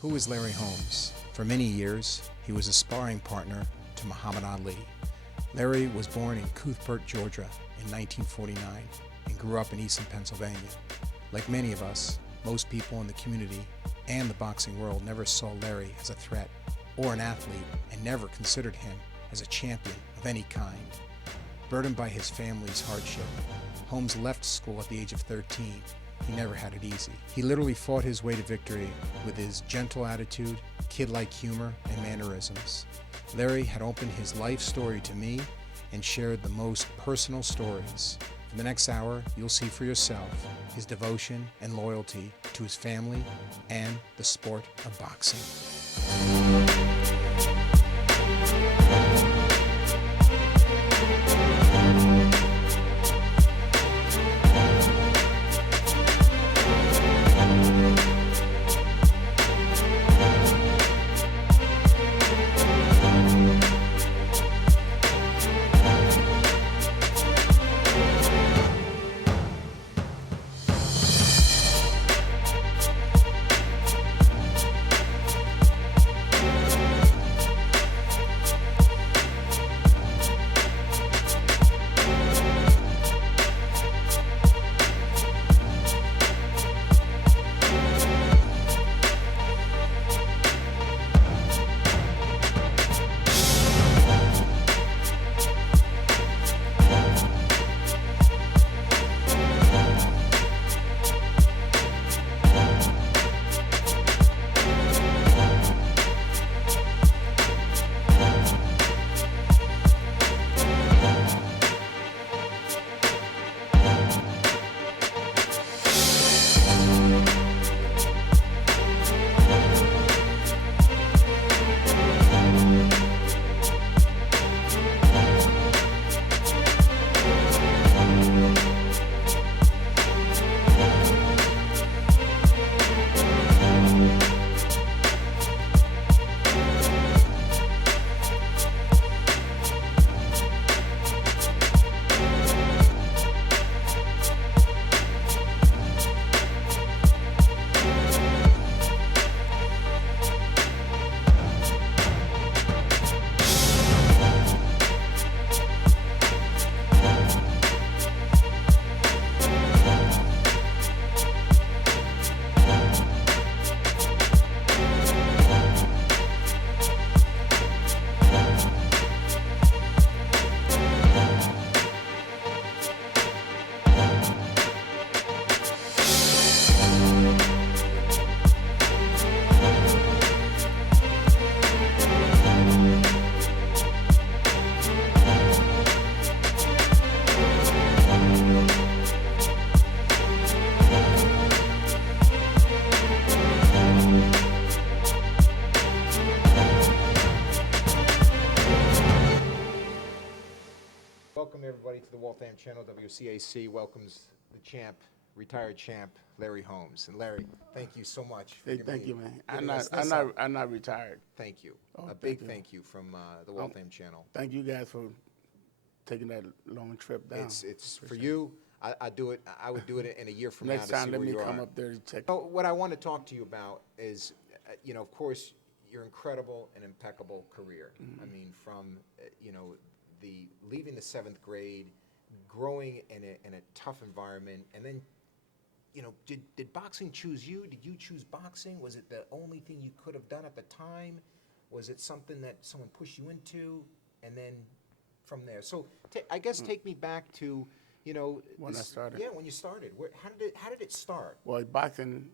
Who is Larry Holmes? For many years, he was a sparring partner to Muhammad Ali. Larry was born in Cuthbert, Georgia in 1949 and grew up in Easton, Pennsylvania. Like many of us, most people in the community and the boxing world never saw Larry as a threat or an athlete and never considered him as a champion of any kind. Burdened by his family's hardship, Holmes left school at the age of 13. He never had it easy. He literally fought his way to victory with his gentle attitude, kid-like humor, and mannerisms. Larry had opened his life story to me and shared the most personal stories. For the next hour, you'll see for yourself his devotion and loyalty to his family and the sport of boxing. Welcome everybody to the Waltham Channel. WCAC welcomes the champ, retired champ, Larry Holmes. And Larry, thank you so much. Hey, thank you, man. I'm I'm not retired. Thank you. Oh, A big you. thank you from the Waltham Channel. Thank you guys for taking that long trip down. It's for you. I do it. I would do it in a year from Next now to time, see let where me you come are. up there to check. So what I want to talk to you about is, of course, your incredible and impeccable career. I mean, from the leaving the 7th grade, growing in a tough environment, and then, did boxing choose you? Did you choose boxing? Was it the only thing you could have done at the time? Was it something that someone pushed you into, and then from there? So I guess take me back to, When I started. Yeah, when you started. How did it start? Well, boxing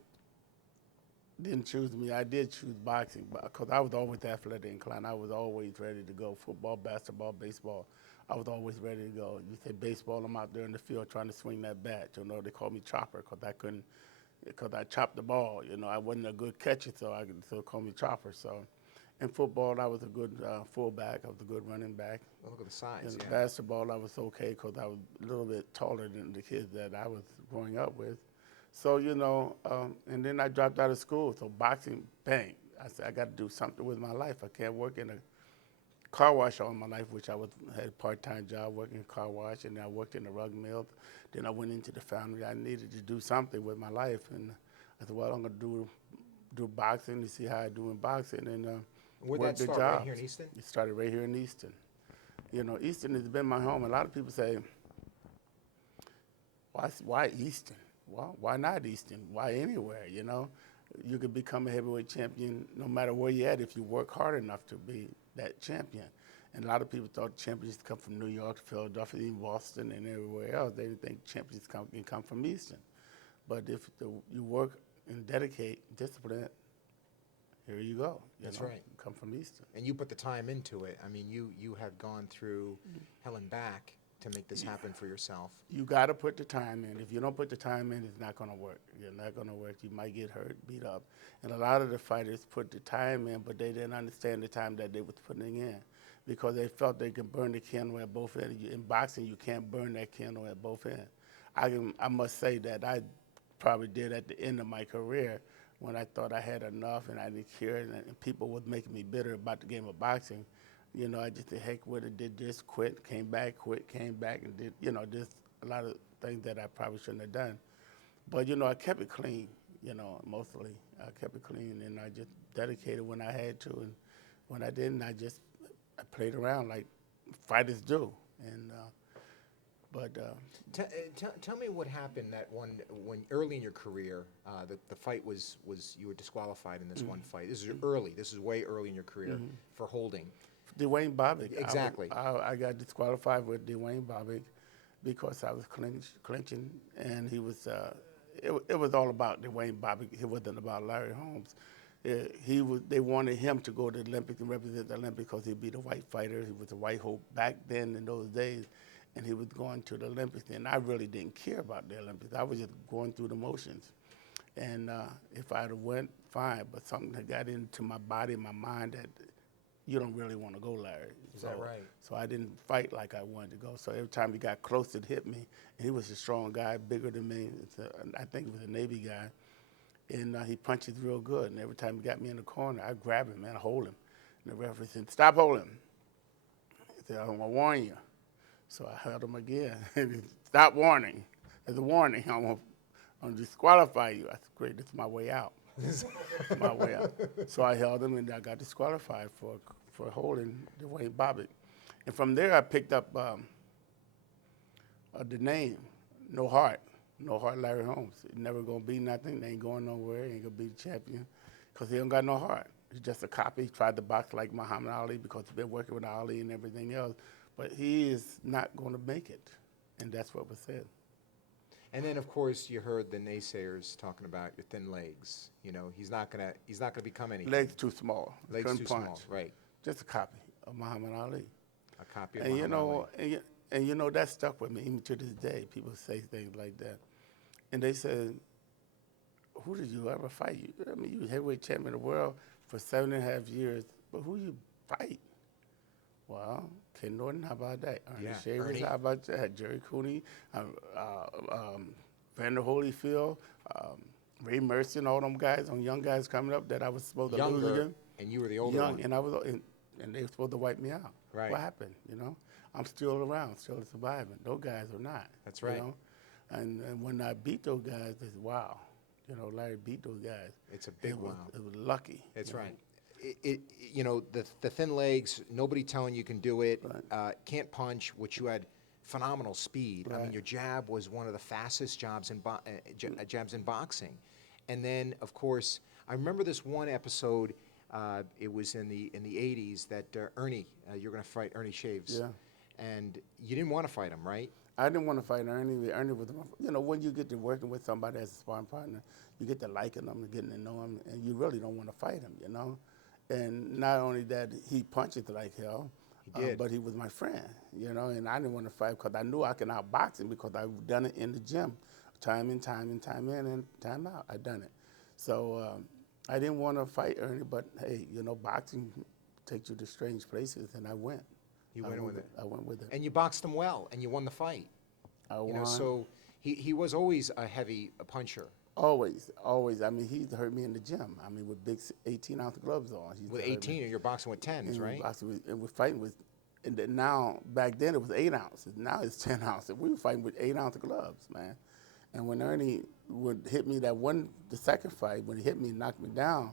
didn't choose me. I did choose boxing because I was always athletic inclined. I was always ready to go. Football, basketball, baseball. I was always ready to go. You say baseball, I'm out there in the field trying to swing that bat. They call me chopper because I chopped the ball. I wasn't a good catcher, so I could still call me chopper. So, in football, I was a good fullback. I was a good running back. Well, look at the size. In Yeah. basketball, I was okay because I was a little bit taller than the kids that I was growing up with. So, and then I dropped out of school. So boxing, bang. I said, I got to do something with my life. I can't work in a car wash all my life, which had a part-time job working in car wash, and then I worked in the rug mill. Then I went into the foundry. I needed to do something with my life, and I said, well, I'm going to do boxing to see how I do in boxing and Where'd work that the start? Right job. here in Easton? It started right here in Easton. You know, Easton has been my home. A lot of people say, why Easton? Well, why not Easton? Why anywhere, you know? You could become a heavyweight champion no matter where you're at if you work hard enough to be that champion. And a lot of people thought champions come from New York, Philadelphia, even Boston, and everywhere else. They didn't think champions can come from Easton. But if you work and dedicate, discipline, here you go. That's know, right. Come from Easton. And you put the time into it. I mean, you have gone through hell and back to make this happen for yourself. You got to put the time in. If you don't put the time in, it's not going to work. You're not going to work. You might get hurt, beat up. And a lot of the fighters put the time in, but they didn't understand the time that they was putting in because they felt they could burn the candle at both ends. In boxing, you can't burn that candle at both ends. I must say that I probably did at the end of my career when I thought I had enough and I didn't care, and people was making me bitter about the game of boxing. You know, I just did heck with it, did this, quit, came back, quit, came back, and did, you know, just a lot of things that I probably shouldn't have done. But, you know, I kept it clean, you know, mostly. I kept it clean, and I just dedicated when I had to, and when I didn't, I played around like fighters do. And, Tell me what happened that when early in your career, the fight was you were disqualified in this one fight. This is early. This is way early in your career for holding. Dwayne Bobbitt. Exactly. I got disqualified with Dwayne Bobbitt because I was clinching, and he was. It was all about Dwayne Bobbitt. It wasn't about Larry Holmes. They wanted him to go to the Olympics and represent the Olympics because he'd be the white fighter. He was a white hope back then in those days, and he was going to the Olympics. And I really didn't care about the Olympics. I was just going through the motions. And if I'd have went, fine. But something that got into my body, my mind, that you don't really want to go, Larry. Is that right? So I didn't fight like I wanted to go. So every time he got close, it hit me. And he was a strong guy, bigger than me. I think he was a Navy guy. And he punches real good. And every time he got me in the corner, I grab him, man, I hold him. And the referee said, "Stop holding him." He said, "I'm going to warn you." So I held him again. And he said, "Stop warning. As a warning, I'm going to disqualify you." I said, "Great, this is my way out." This is my way out. So I held him, and I got disqualified for holding Dwayne Bobbitt. And from there, I picked up the name, No Heart. No Heart Larry Holmes. He's never going to be nothing. They ain't going nowhere. He ain't going to be the champion because he don't got no heart. He's just a copy. He tried to box like Muhammad Ali because he's been working with Ali and everything else. But he is not going to make it. And that's what was said. And then, of course, you heard the naysayers talking about your thin legs. You know, he's not gonna become anything. Legs too small. Legs Couldn't too punch. small, right? Just a copy of Muhammad Ali. A copy of And Muhammad Ali. and you know that stuck with me even to this day. People say things like that, and they said, "Who did you ever fight? I mean, you were heavyweight champion of the world for 7.5 years, but who you fight?" Well, Ken Norton, how about that? Ernie Shavers, Ernie. how about that? Jerry Cooney, Vander Holyfield, Ray Mercer, and all them guys, young guys coming up that I was supposed to lose Younger, again. and you were the older Young, one. and and they were supposed to wipe me out. Right. What happened? You know, I'm still around, still surviving. Those guys are not. That's right. You know? And when I beat those guys, it's wow. You know, Larry beat those guys. It's a big wow. It was lucky. That's you know? right. You know, the thin legs, nobody telling you can do it, can't punch, which you had phenomenal speed. I mean, your jab was one of the fastest jabs in boxing. And then, of course, I remember this one episode, it was in the 80s, that Ernie, you're going to fight Ernie Shaves. Yeah. And you didn't want to fight him, right? I didn't want to fight Ernie. Ernie was, you know, when you get to working with somebody as a sparring partner, you get to liking them and getting to know them, and you really don't want to fight him, you know? And not only that, he punches like hell, He did. but he was my friend, you know, and I didn't want to fight because I knew I could outbox him because I've done it in the gym, time in, time in, time in, and time out. I've done it. So I didn't want to fight Ernie, but hey, you know, boxing takes you to strange places, and I went. You went with it. I went with it. And you boxed him well, and you won the fight. I You won. know, so he was always a heavy puncher. Always, always. I mean, he used to hurt me in the gym. I mean, with big 18-ounce gloves on. He used With to hurt me. 18, and you're boxing with 10s, And right? and we're fighting with, and now, back then it was 8 ounces. Now it's 10 ounces. We were fighting with 8-ounce gloves, man. And when Ernie would hit me the second fight, when he hit me and knocked me down,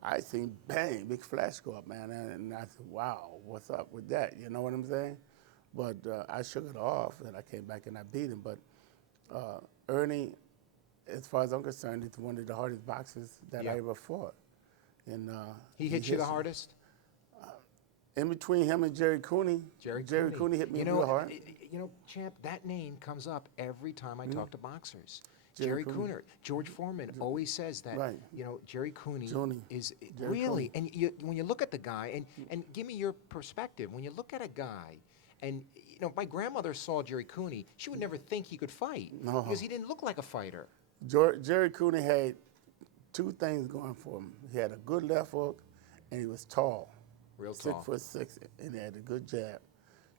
I seen bang, big flash go up, man. And I said, wow, what's up with that? You know what I'm saying? But I shook it off, and I came back and I beat him. But Ernie, as far as I'm concerned, is one of the hardest boxers that I ever fought. And he hit you the hardest? In between him and Jerry Cooney, Jerry Cooney hit me real hard. You know, Champ, that name comes up every time I talk to boxers. Jerry Jerry Cooner. George Foreman always says that, Right. you know, Jerry Cooney is Jerry really, Cooney. and when you look at the guy, and give me your perspective, when you look at a guy, and, you know, my grandmother saw Jerry Cooney, she would never think he could fight because he didn't look like a fighter. Jerry Cooney had two things going for him. He had a good left hook, and he was tall. Real tall. 6'6", and he had a good jab.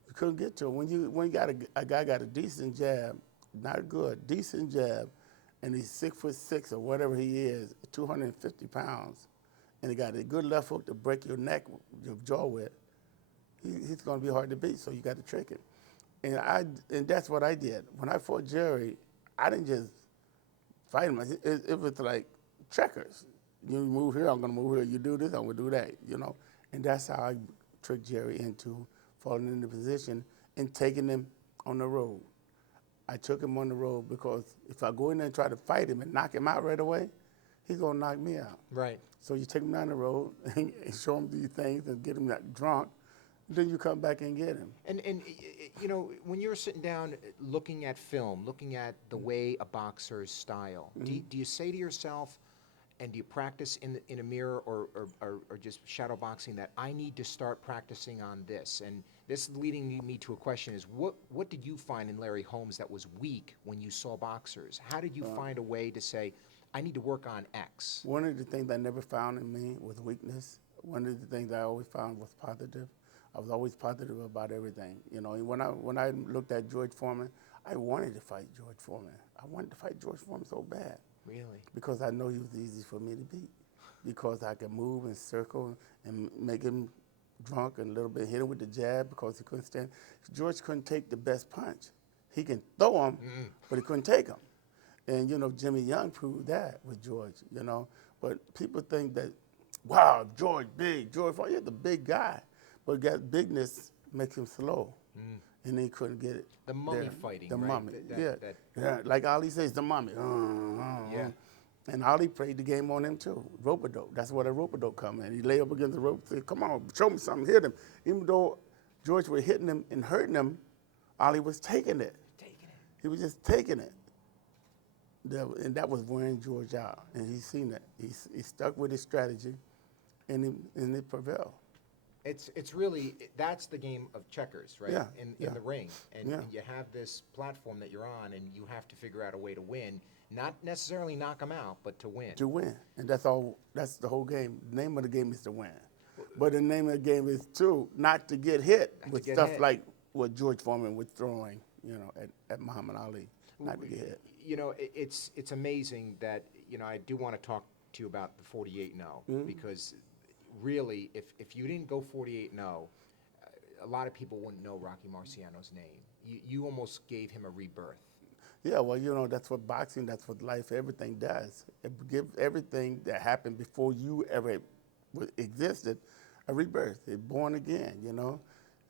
You couldn't get to him. When you got a guy got a decent jab, not good, decent jab, and he's 6'6" or whatever he is, 250 pounds, and he got a good left hook to break your neck, your jaw with, he's going to be hard to beat, so you got to trick him. And that's what I did. When I fought Jerry, I didn't just fight him. It was like checkers. You move here, I'm going to move here. You do this, I'm going to do that, you know. And that's how I tricked Jerry into falling into position and taking him on the road. I took him on the road because if I go in there and try to fight him and knock him out right away, he's going to knock me out. Right. So you take him down the road and show him these things and get him that drunk, then you come back and get him. And you know, when you're sitting down looking at film, looking at the way a boxer's style, do you say to yourself, and do you practice in a mirror or just shadow boxing that I need to start practicing on this? And this is leading me to a question is, what did you find in Larry Holmes that was weak when you saw boxers? How did you find a way to say, I need to work on X? One of the things I never found in me was weakness. One of the things I always found was positive. I was always positive about everything. You know, when I looked at George Foreman, I wanted to fight George Foreman. I wanted to fight George Foreman so bad. Really? Because I know he was easy for me to beat. Because I could move and circle and make him drunk and a little bit, hit him with the jab because he couldn't stand. George couldn't take the best punch. He can throw him, but he couldn't take him. And, you know, Jimmy Young proved that with George, you know. But people think that, wow, George big, George, he's the big guy. But that bigness makes him slow. And he couldn't get it. The mummy there. fighting, The right? mummy, That- yeah. Like Ali says, the mummy. Yeah. And Ali played the game on him too. Rope-a-dope. That's where the rope-a-dope come in. He lay up against the rope and said, come on, show me something, hit him. Even though George was hitting him and hurting him, Ali was taking it. He was just taking it. And that was wearing George out. And he's seen that. He stuck with his strategy, and it prevailed. It's really, that's the game of checkers, right? Yeah, In yeah. the ring. And Yeah. you have this platform that you're on, and you have to figure out a way to win. Not necessarily knock them out, but to win. To win. And that's all. That's the whole game. The name of the game is to win. But the name of the game is, too, not to get hit with get stuff hit. like what George Foreman was throwing, you know, at Muhammad Ali. Not to get hit. You know, it's amazing that, you know, I do want to talk to you about the 48-0 because really, if you didn't go 48-0, a lot of people wouldn't know Rocky Marciano's name. You almost gave him a rebirth. Yeah, well, you know, that's what boxing, that's what life, everything does. It gives everything that happened before you ever existed a rebirth. It's born again, you know.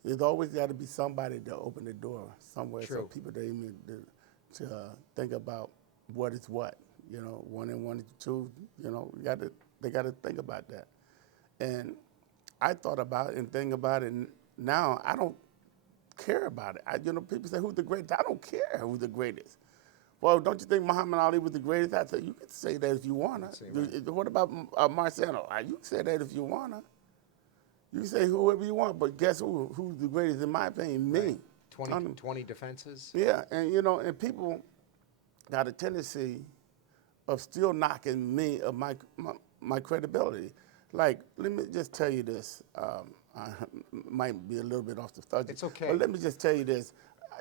There's always got to be somebody to open the door somewhere so people to even to think about what is what, you know, 1 and 1 is 2, you know, they got to think about that. And I thought about it and think about it, and now I don't care about it. You know, people say, who's the greatest? I don't care who's the greatest. Well, don't you think Muhammad Ali was the greatest? I said, you can say that if you want to. What about Marciano? You can say that if you want to. You can say whoever you want, but guess who's the greatest in my opinion? Me. 20 defenses? Yeah, and you know, and people got a tendency of still knocking me of my credibility. Like, let me just tell you this. I might be a little bit off the subject. It's okay. But let me just tell you this.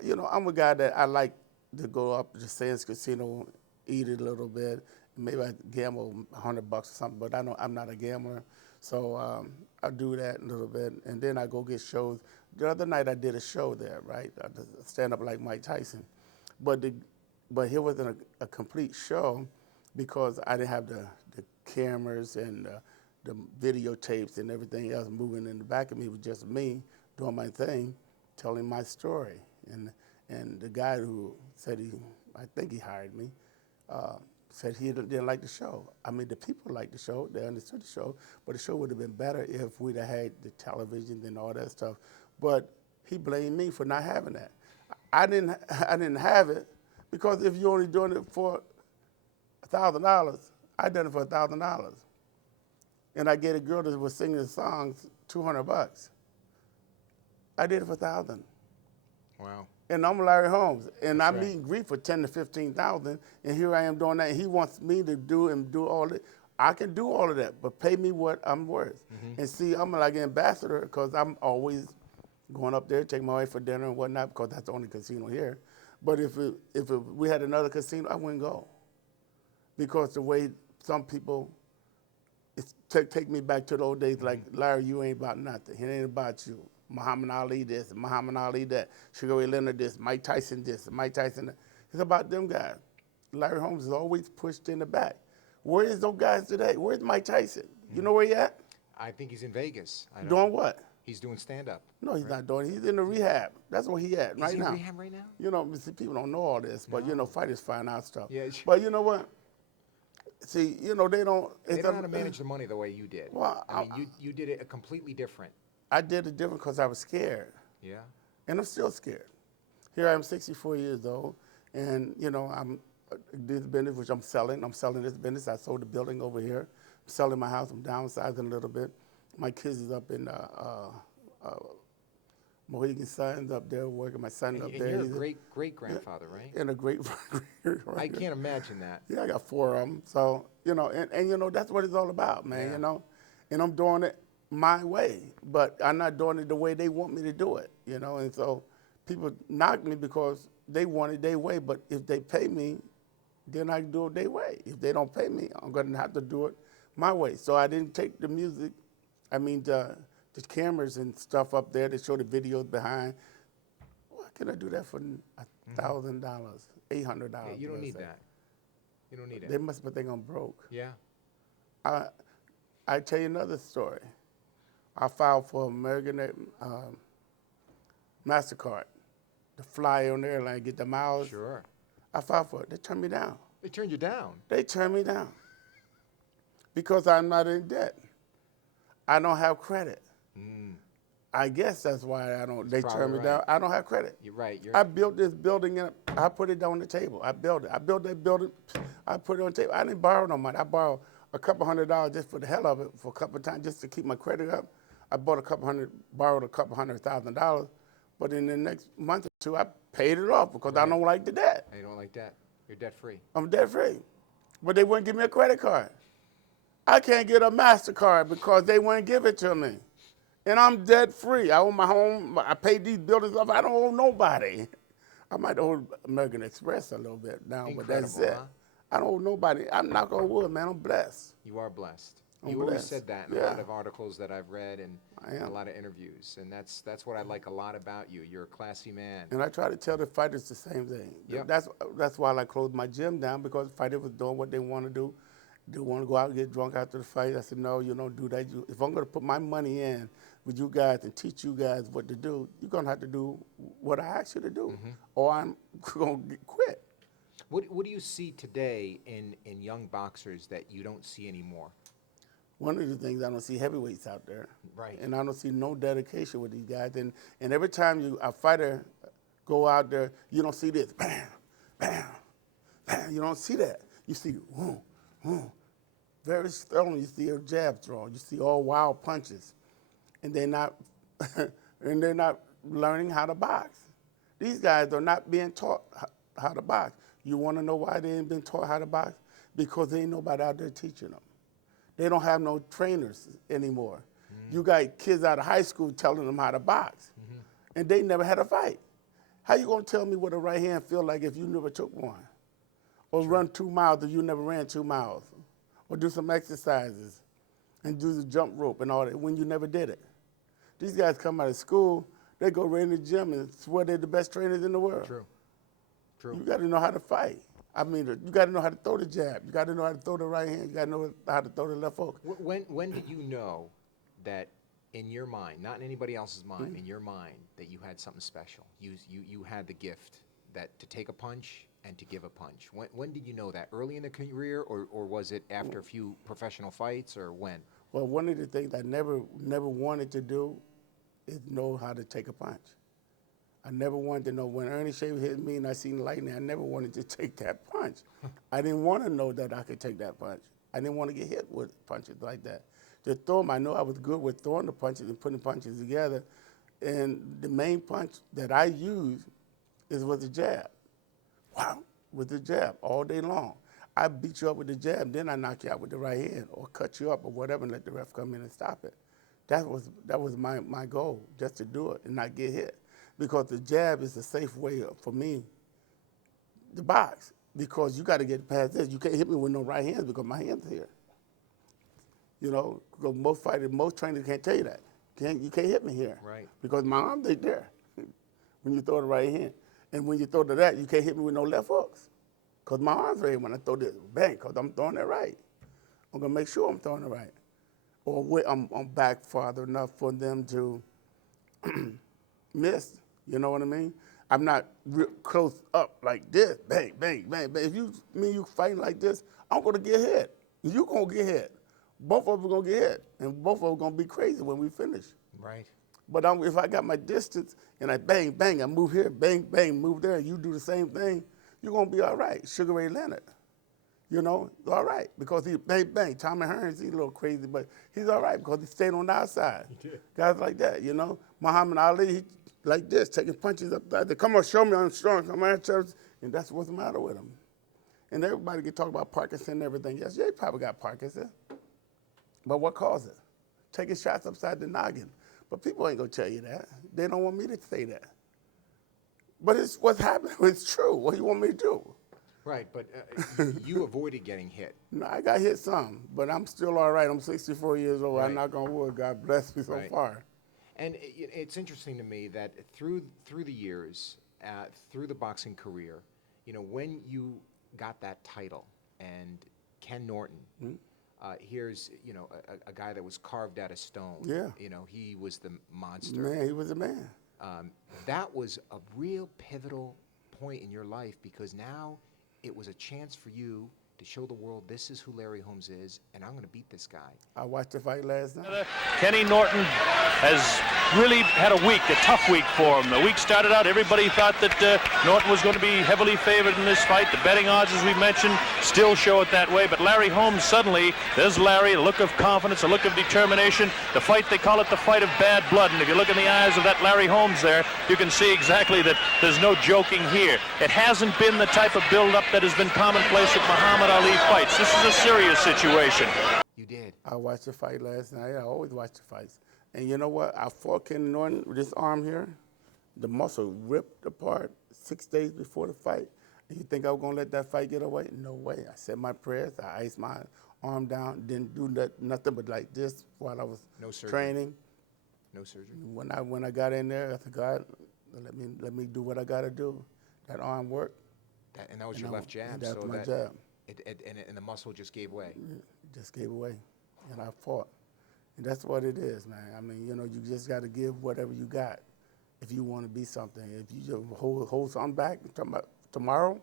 You know, I'm a guy that I like to go up to Sands Casino, eat it a little bit. Maybe I gamble $100 or something, but I know I'm not a gambler. So I do that a little bit, and then I go get shows. The other night I did a show there, right? I stand up like Mike Tyson. But but here wasn't a complete show because I didn't have the cameras and the videotapes and everything else moving in the back of me. It was just me doing my thing, telling my story. And the guy who said I think he hired me, said he didn't like the show. I mean, the people liked the show, they understood the show, but the show would have been better if we'd have had the television and all that stuff. But he blamed me for not having that. I didn't have it because if you're only doing it for $1,000, I done it for $1,000. And I get a girl that was singing the songs $200. I did it for $1,000. Wow. And I'm Larry Holmes, and That's I meet and greet for $10,000 to $15,000, and here I am doing that. And he wants me to do all that. I can do all of that, but pay me what I'm worth. And see, I'm like an ambassador because I'm always going up there, taking my wife for dinner and whatnot because that's the only casino here. But if we had another casino, I wouldn't go because the way some people take me back to the old days, like Larry, you ain't about nothing. It ain't about you. Muhammad Ali this, Muhammad Ali that, Sugar Ray Leonard this, Mike Tyson this, Mike Tyson that. It's about them guys. Larry Holmes is always pushed in the back. Where is those guys today? Where's Mike Tyson? You know where he at? I think he's in Vegas. Doing what? He's doing stand-up. No, he's not doing it. He's in the rehab. That's where he at right He's now. in rehab right now? You know, see, people don't know all this, but, you know, fighters find out stuff. Yeah. But you know what? See, you know, they don't. They don't know how to manage the money the way you did. Well, I mean, you did it completely different. I did it different because I was scared. Yeah. And I'm still scared. Here I am, 64 years old, and, you know, I'm this business, which I'm selling this business. I sold the building over here. I'm selling my house. I'm downsizing a little bit. My kids is up in Mohegan Sun's up there working. My son up there. And you're a great-grandfather, right? And a great. I can't imagine that. Yeah, I got 4 of them. So, you know, and you know, that's what it's all about, man, you know. And I'm doing it my way, but I'm not doing it the way they want me to do it, you know. And so people knock me because they want it their way, but if they pay me, then I do it their way. If they don't pay me, I'm going to have to do it my way. So I didn't take the music, the cameras and stuff up there to show the videos behind. Why can I do that for $1,000, $800? Yeah, you don't need that. You don't need it. They must think I'm broke. Yeah. I tell you another story. I filed for American MasterCard to fly on the airline, get the miles. Sure. I filed for it. They turned me down. They turned you down. They turned me down because I'm not in debt. I don't have credit. I guess that's why they turned me down. I don't have credit. You're right. I built this building and I put it on the table. I built it. I built that building. I put it on the table. I didn't borrow no money. I borrowed a couple $100 just for the hell of it for a couple of times just to keep my credit up. I borrowed a couple $100,000, but in the next month or two, I paid it off because I don't like the debt. You don't like debt. You're debt-free. I'm debt-free, but they wouldn't give me a credit card. I can't get a MasterCard because they wouldn't give it to me. And I'm debt-free. I own my home. I paid these buildings off. I don't owe nobody. I might owe American Express a little bit now, but that's it. Huh? I don't owe nobody. I'm knock on wood, man. I'm blessed. You are blessed. I'm You always blessed. said that in a lot of articles that I've read and a lot of interviews, and that's what I like a lot about you. You're a classy man. And I try to tell the fighters the same thing. Yep. That's why I closed my gym down because fighters was doing what they want to do. They want to go out and get drunk after the fight. I said, no, you don't do that. If I'm going to put my money in with you guys and teach you guys what to do, you're going to have to do what I ask you to do, or I'm going to quit. What do you see today in young boxers that you don't see anymore? One of the things I don't see heavyweights out there. Right. And I don't see no dedication with these guys. And every time a fighter go out there, you don't see this, bam, bam, bam. You don't see that. You see, whoom, whoom. Very strong. You see a jab throw. You see all wild punches. And they're not learning how to box. These guys are not being taught how to box. You want to know why they ain't been taught how to box? Because there ain't nobody out there teaching them. They don't have no trainers anymore. You got kids out of high school telling them how to box, and they never had a fight. How you gonna tell me what a right hand feel like if you never took one? Or run 2 miles if you never ran 2 miles? Or do some exercises and do the jump rope and all that when you never did it? These guys come out of school, they go right in the gym and swear they're the best trainers in the world. True. True. You got to know how to fight. I mean, you got to know how to throw the jab. You got to know how to throw the right hand. You got to know how to throw the left hook. When did you know that in your mind, not in anybody else's mind, in your mind, that you had something special? You had the gift that to take a punch and to give a punch. When did you know that? Early in the career, or was it after a few professional fights, or when? Well, one of the things I never wanted to do is know how to take a punch. I never wanted to know when Ernie Shaver hit me and I seen lightning. I never wanted to take that punch. I didn't want to know that I could take that punch. I didn't want to get hit with punches like that. To throw them, I know I was good with throwing the punches and putting punches together. And the main punch that I use is with the jab. Wow, with the jab all day long. I beat you up with the jab, then I knock you out with the right hand or cut you up or whatever and let the ref come in and stop it. That was my goal, just to do it and not get hit. Because the jab is the safe way for me to box. Because you got to get past this. You can't hit me with no right hands because my hands are here. You know, because most fighters, most trainers can't tell you that. You can't hit me here. Right. Because my arms ain't there when you throw the right hand. And when you throw to that, you can't hit me with no left hooks. Because my arms are here when I throw this, bang, because I'm throwing it right. I'm going to make sure I'm throwing it right. Or I'm back farther enough for them to miss. You know what I mean? I'm not real close up like this, bang, bang, bang, bang. If you fighting like this, I'm going to get hit. You're going to get hit. Both of us are going to get hit. And both of us are going to be crazy when we finish. Right. But if I got my distance and I bang, bang, I move here, bang, bang, move there, you do the same thing, you're going to be all right. Sugar Ray Leonard, you know, all right. Because he bang, bang. Tommy Hearns, he's a little crazy, but he's all right because he stayed on the outside. He did. Guys like that, you know. Muhammad Ali, he like this, taking punches up there. Come on, show me I'm strong. Come on, church. And that's what's the matter with him. And everybody can talk about Parkinson and everything. Yes, yeah, he probably got Parkinson. But what caused it? Taking shots upside the noggin. But people ain't going to tell you that. They don't want me to say that. But it's what's happening. It's true. What do you want me to do? Right, but you avoided getting hit. No, I got hit some, but I'm still all right. I'm 64 years old. Right. I'm not going to wood. God bless me so Right. far. And it's interesting to me that through the years, through the boxing career, you know, when you got that title and Ken Norton, here's, you know, a guy that was carved out of stone. Yeah. You know, he was the monster. Man, he was a man. That was a real pivotal point in your life because now it was a chance for you to show the world this is who Larry Holmes is, and I'm going to beat this guy. I watched the fight last night. Kenny Norton has really had a tough week for him. The week started out, everybody thought that Norton was going to be heavily favored in this fight. The betting odds, as we mentioned, still show it that way. But Larry Holmes, suddenly, there's Larry, a look of confidence, a look of determination. The fight, they call it the fight of bad blood. And if you look in the eyes of that Larry Holmes there, you can see exactly that there's no joking here. It hasn't been the type of build-up that has been commonplace with Muhammad Ali fights. This is a serious situation. You did. I watched the fight last night. I always watch the fights. And you know what? I fought Ken Norton with this arm here. The muscle ripped apart 6 days before the fight. And you think I was going to let that fight get away? No way. I said my prayers. I iced my arm down. Didn't do nothing but like this while I was training. No surgery. When I got in there, I said, God, let me do what I got to do. That arm worked. And that was your left jab. That's so my that jab. And the muscle just gave way. It just gave away, and I fought. And that's what it is, man. I mean, you know, you just got to give whatever you got if you want to be something. If you just hold something back, talking about tomorrow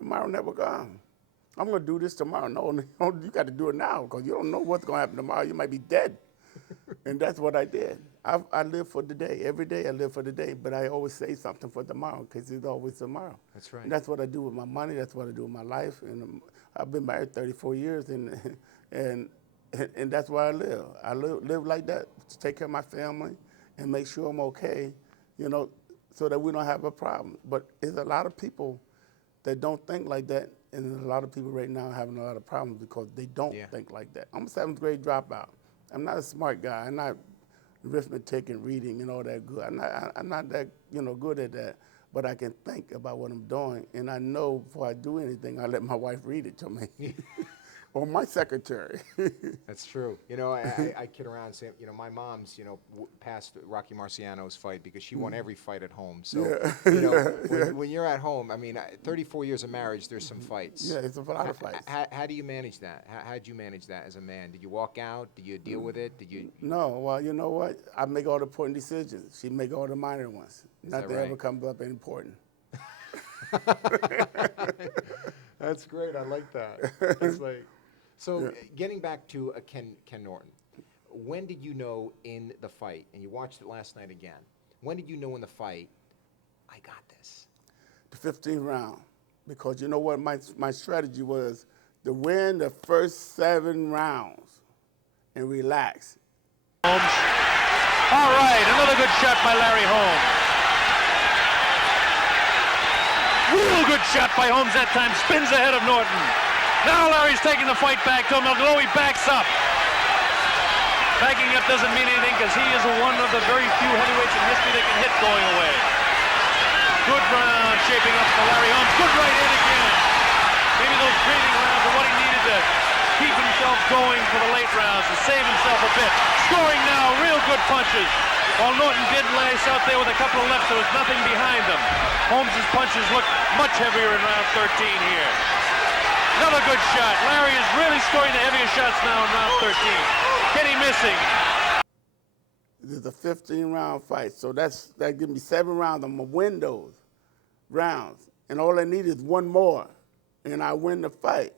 never gone. I'm going to do this tomorrow. No, you got to do it now because you don't know what's going to happen tomorrow. You might be dead. And that's what I did. I live for the day. Every day I live for the day, but I always say something for tomorrow because it's always tomorrow. That's right. And that's what I do with my money. That's what I do with my life. And I've been married 34 years, and that's where I live. I live like that to take care of my family and make sure I'm okay, you know, so that we don't have a problem. But there's a lot of people that don't think like that, and there's a lot of people right now having a lot of problems because they don't think like that. I'm a 7th grade dropout. I'm not a smart guy. I'm not arithmetic and reading and all that good. I'm not that, you know, good at that. But I can think about what I'm doing, and I know before I do anything, I let my wife read it to me. or my secretary. That's true. You know, I kid around and say, you know, my mom's, you know, passed Rocky Marciano's fight because she won every fight at home. So, you know, when you're at home, I mean, 34 years of marriage, there's some fights. Yeah, it's a lot of fights. How do you manage that? How did you manage that as a man? Did you walk out? Did you deal with it? Did you? No, well, you know what? I make all the important decisions. She make all the minor ones. Nothing right? ever comes up important. That's great. I like that. It's like, so getting back to Ken Norton, when did you know in the fight, and you watched it last night again, when did you know in the fight, I got this? The 15th round, because you know what my strategy was to win the first 7 rounds and relax. Holmes. All right, another good shot by Larry Holmes. Real good shot by Holmes that time. Spins ahead of Norton. Now Larry's taking the fight back to him, although he backs up. Backing up doesn't mean anything because he is one of the very few heavyweights in history that can hit going away. Good round shaping up for Larry Holmes. Good right in again. Maybe those breathing rounds are what he needed to keep himself going for the late rounds, to save himself a bit. Scoring now, real good punches. While Norton did lace out there with a couple of lefts, there was nothing behind them. Holmes' punches look much heavier in round 13 here. Another good shot. Larry is really scoring the heaviest shots now in round 13. Kenny missing. This is a 15-round fight, so that gives me 7 rounds. I'm gonna win those rounds, and all I need is one more, and I win the fight.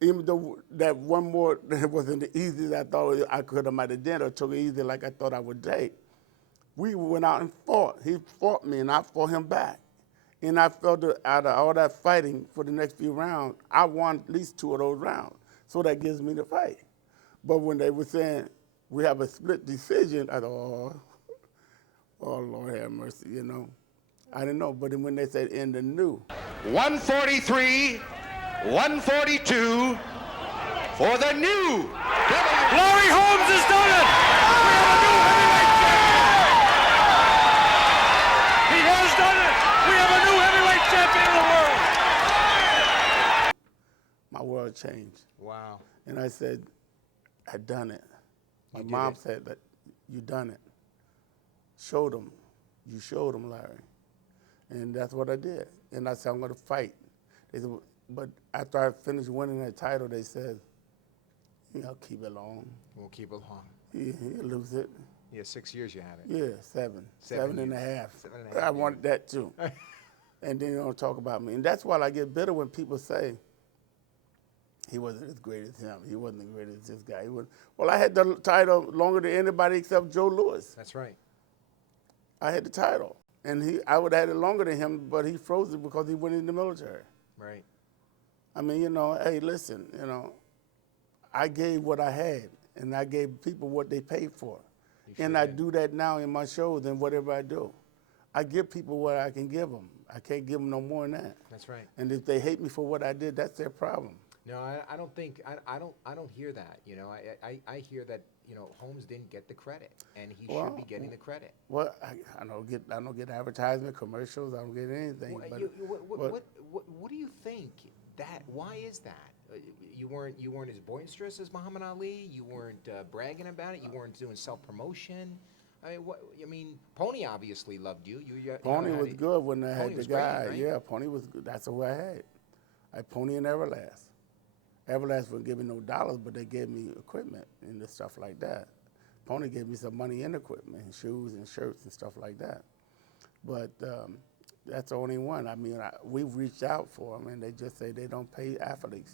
Even though that one more wasn't the easiest I thought I could have might have done, or took it easy like I thought I would take. We went out and fought. He fought me, and I fought him back. And I felt that out of all that fighting for the next few rounds, I won at least 2 of those rounds. So that gives me the fight. But when they were saying we have a split decision, I thought, oh Lord have mercy, you know. I didn't know, but then when they said in the new. 143, 142 for the new. Larry Holmes has done it! We have a new heavyweight champion! He has done it! We have a new heavyweight champion of the world! My world changed. Wow. And I said, I done it. My You did mom it. said that you done it. Showed them. You showed them, Larry. And that's what I did. And I said, I'm going to fight. They said, but after I finished winning that title, they said, I'll keep it long. We'll keep it long. He'll lose it. Yeah, 6 years you had it. Yeah, 7. 7 and a half. 7.5 I wanted that too. And then you don't talk about me. And that's why I get bitter when people say, he wasn't as great as him. He wasn't as great as this guy. Well, I had the title longer than anybody except Joe Louis. That's right. I had the title. And I would have had it longer than him, but he froze it because he went in the military. Right. I mean, hey, listen, I gave what I had, and I gave people what they paid for. And I do that now in my shows and whatever I do. I give people what I can give them. I can't give them no more than that. That's right. And if they hate me for what I did, that's their problem. No, I don't think I don't hear that. I hear that Holmes didn't get the credit, and he should be getting the credit. Well, I don't get advertisement, commercials. I don't get anything. What do you think? Why is that? You weren't as boisterous as Muhammad Ali. You weren't bragging about it. You weren't doing self-promotion. I mean, Pony obviously loved you. Pony was good when I had Pony the was guy. great, right? Yeah, Pony was good. That's who I had. I had Pony and Everlast. Everlast wouldn't give me no dollars, but they gave me equipment and the stuff like that. Pony gave me some money and equipment, and shoes and shirts and stuff like that. But that's the only one. I mean, we've reached out for them, and they just say they don't pay athletes.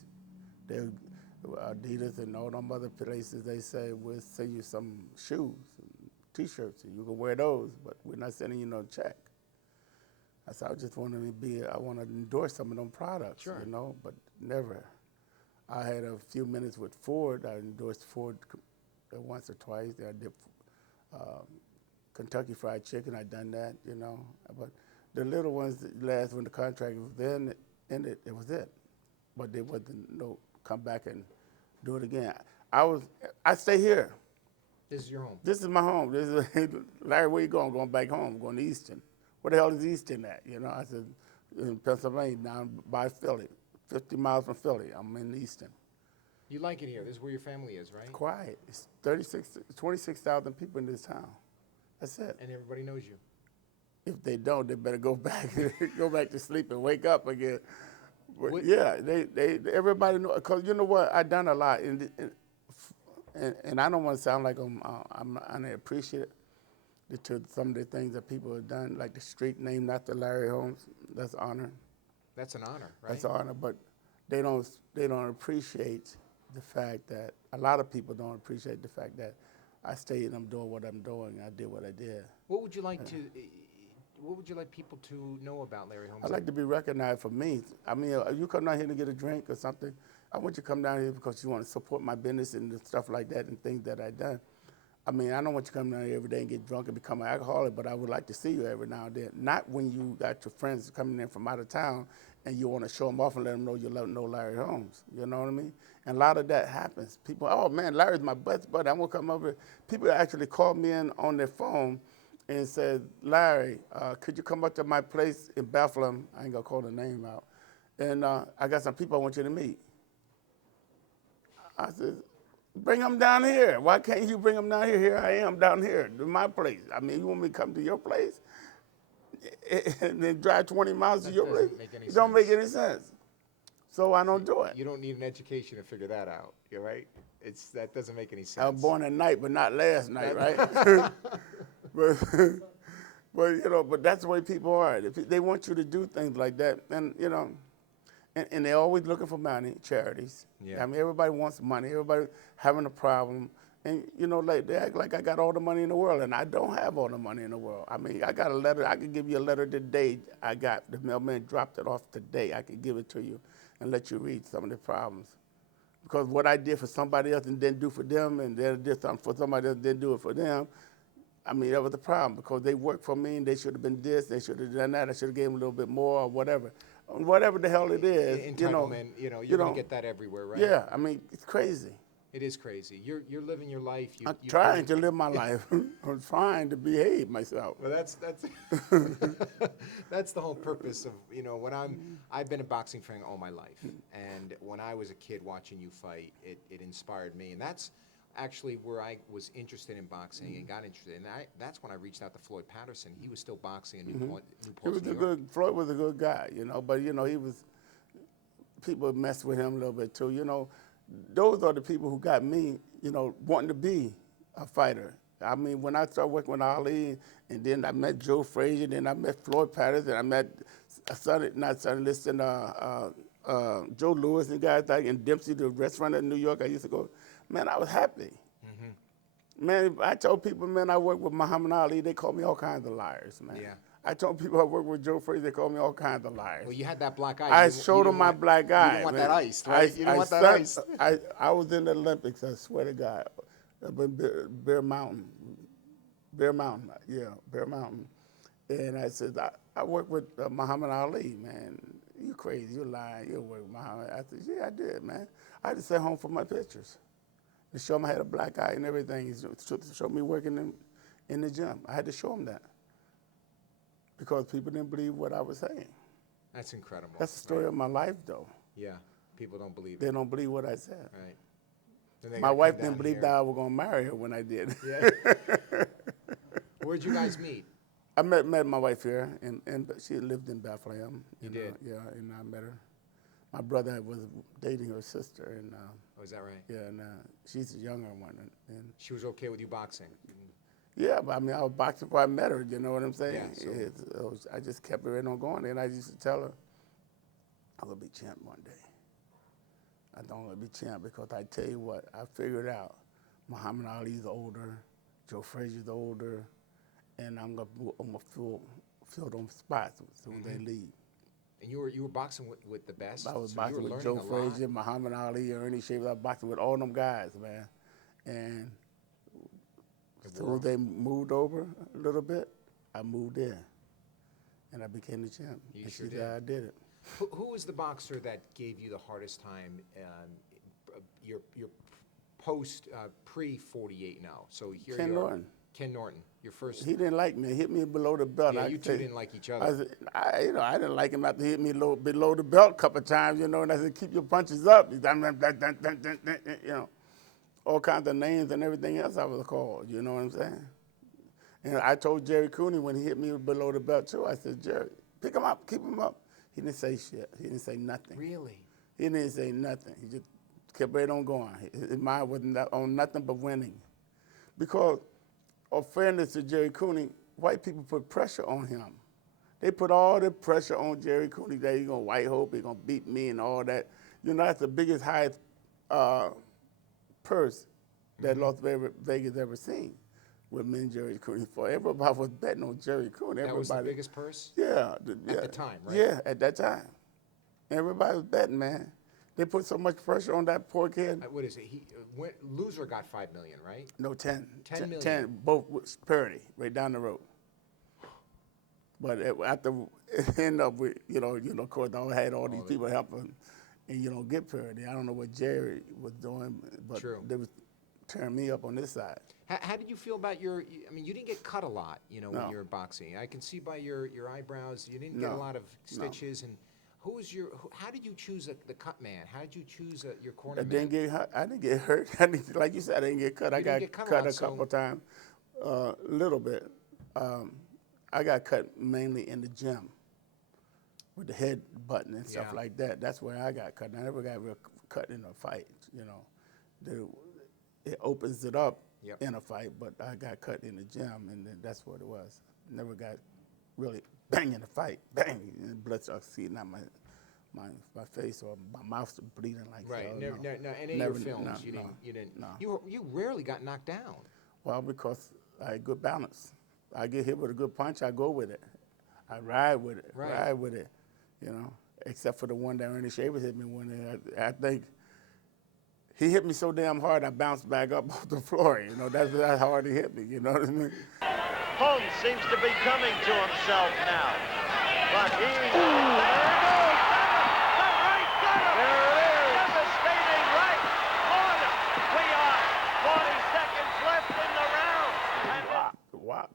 They're Adidas and all them other places, they say, we'll send you some shoes and T-shirts, and you can wear those, but we're not sending you no check. I said, I just want I want to endorse some of them products, Sure. but never. I had a few minutes with Ford. I endorsed Ford once or twice. I did Kentucky Fried Chicken. I done that, But the little ones, last when the contract was ended, it was it. But there wasn't no come back and do it again. I stay here. This is your home. This is my home. This is Larry, where you going? I'm going back home. I'm going to Easton. Where the hell is Easton at? I said, in Pennsylvania, down by Philly. 50 miles from Philly. I'm in Easton. You like it here. This is where your family is, right? Quiet. It's 26,000 people in this town. That's it. And everybody knows you. If they don't, they better go back, go back to sleep and wake up again. But What- yeah, everybody know. Cause you know what, I done a lot, and I don't want to sound like I'm unappreciative to some of the things that people have done, like the street named after Larry Holmes. That's honor. That's an honor, right? That's honor, but they don't appreciate the fact that a lot of people don't appreciate the fact that I stayed and I'm doing what I'm doing. I did what I did. What would you like to? What would you like people to know about Larry Holmes? I like to be recognized for me. I mean, you come down here to get a drink or something, I want you to come down here because you want to support my business and stuff like that and things that I've done. I mean, I don't want you to come down here every day and get drunk and become an alcoholic, but I would like to see you every now and then. Not when you got your friends coming in from out of town and you want to show them off and let them know you know Larry Holmes. You know what I mean? And a lot of that happens. People, oh man, Larry's my best buddy. I'm gonna come over. People actually call me in on their phone and said, Larry, could you come up to my place in Bethlehem? I ain't gonna call the name out. And I got some people I want you to meet. I said, bring them down here. Why can't you bring them down here? Here I am down here, to my place. I mean, you want me to come to your place and then drive 20 miles to your place? It don't make any sense. So I don't do it. You don't need an education to figure that out. You're right. That doesn't make any sense. I was born at night, but not last night, right? but you know, but that's the way people are. They want you to do things like that, and you know, and they're always looking for money. Charities. Yeah. I mean, everybody wants money. Everybody having a problem, and you know, like they act like I got all the money in the world, and I don't have all the money in the world. I mean, I got a letter. I could give you a letter today. I got the mailman dropped it off today. I could give it to you and let you read some of the problems. Because what I did for somebody else and didn't do for them, and then did something for somebody else and didn't do it for them, I mean, that was the problem. Because they worked for me and they should have been this, they should have done that, I should have gave them a little bit more or whatever. Whatever the hell it is. Entitlement, you're going to get that everywhere, right? Yeah, I mean, it's crazy. It is crazy. You're living your life. I'm trying to live my life. I'm trying to behave myself. Well, that's that's the whole purpose of when I've been a boxing fan all my life, and when I was a kid watching you fight, it inspired me, and that's actually where I was interested in boxing and got interested, and that's when I reached out to Floyd Patterson. He was still boxing in Newport, New York. Floyd was a good guy, but he was people messed with him a little bit too, Those are the people who got me, wanting to be a fighter. I mean, when I started working with Ali, and then I met Joe Frazier, then I met Floyd Patterson, I met Joe Lewis and guys like, and Dempsey, the restaurant in New York I used to go. Man, I was happy. Mm-hmm. Man, I told people, man, I worked with Muhammad Ali, they call me all kinds of liars, man. Yeah. I told people I worked with Joe Frazier, they called me all kinds of liars. Well, you had that black eye. I showed them my black eye. You didn't want that iced, right? You didn't want that iced. I was in the Olympics, I swear to God. Bear Mountain. Bear Mountain. And I said, I worked with Muhammad Ali, man. You crazy, you lying, you work with Muhammad. I said, yeah, I did, man. I just sat home for my pictures. To show him I had a black eye and everything. To show me working in the gym. I had to show him that. Because people didn't believe what I was saying. That's incredible. That's the story of my life, though. Yeah, people don't believe it. They don't believe what I said. Right. My wife didn't believe that I was going to marry her when I did. Yeah. Where'd you guys meet? I met my wife here, and she lived in Bethlehem. You did? Yeah, and I met her. My brother was dating her sister, and Oh, is that right? yeah, and she's a younger one. And She was okay with you boxing? yeah, but I mean, I was boxing before I met her. You know what I'm saying? Yeah, I just kept her in on going, and I used to tell her, "I'm gonna be champ one day. I don't want to be champ because I tell you what, I figured out. Muhammad Ali's older, Joe Frazier's older, and I'm gonna fill them spots as soon as they leave." And you were boxing with the best. I was so you boxing were with learning Joe a lot. Frazier, Muhammad Ali, Ernie Shavers. I was boxing with all them guys, man. And so they moved over a little bit. I moved in, and I became the champ. You and sure she did. said I did it. Who was the boxer that gave you the hardest time? Your post pre 48 now. So here Ken you are. Norton. Ken Norton. Your first. He didn't like me. He hit me below the belt. Yeah, I you could two say- didn't like each I, other. said, I didn't like him after he hit me below the belt a couple of times, you know, and I said, keep your punches up. You know, all kinds of names and everything else I was called, you know what I'm saying? And I told Jerry Cooney when he hit me below the belt, too, I said, Jerry, pick him up, keep him up. He didn't say shit. He didn't say nothing. Really? He didn't say nothing. He just kept right on going. His mind wasn't on nothing but winning. Because of fairness to Jerry Cooney, white people put pressure on him. They put all the pressure on Jerry Cooney that he's going to white hope, he's going to beat me and all that. You know, that's the biggest, highest purse that Las Vegas ever seen with me and Jerry Cooney. For everybody was betting on Jerry Cooney. That was the biggest purse? Yeah. At the time, right? Yeah, at that time. Everybody was betting, man. They put so much pressure on that poor kid. What is it? Loser got $5 million, right? No, 10. 10 million. 10, both with parity, right down the road. But after it ended up with, of course, I had all these people helping and, get parity. I don't know what Jerry was doing, but True. they was tearing me up on this side. How did you feel about you didn't get cut a lot, when No. you were boxing. I can see by your eyebrows, you didn't get a No. lot of No. stitches. And how did you choose the cut man? How did you choose your I corner man? didn't get hurt. I didn't get hurt. Like you said, I didn't get cut. I You got didn't get cut a cut lot, a couple times, a little bit. I got cut mainly in the gym with the head button and stuff Yeah. like that. That's where I got cut. I never got real cut in a fight, It opens it up Yep. in a fight, but I got cut in the gym, and then that's what it was. Never got really bang in a fight, bang, and blood starts seeping out my face or my mouth was bleeding like Right. that. No, any of Never- your films, no, you no, didn't. You didn't. no. You rarely got knocked down. Well, because I had good balance. I get hit with a good punch, I go with it. I ride with it, Right. Except for the one that Ernie Shavers hit me one day. I think he hit me so damn hard I bounced back up off the floor. That's how hard he hit me, you know what I mean? Holmes seems to be coming to himself now. But there it goes. Got him. There it is. Devastating right. Caught him. We are 40 seconds left in the round. Wop,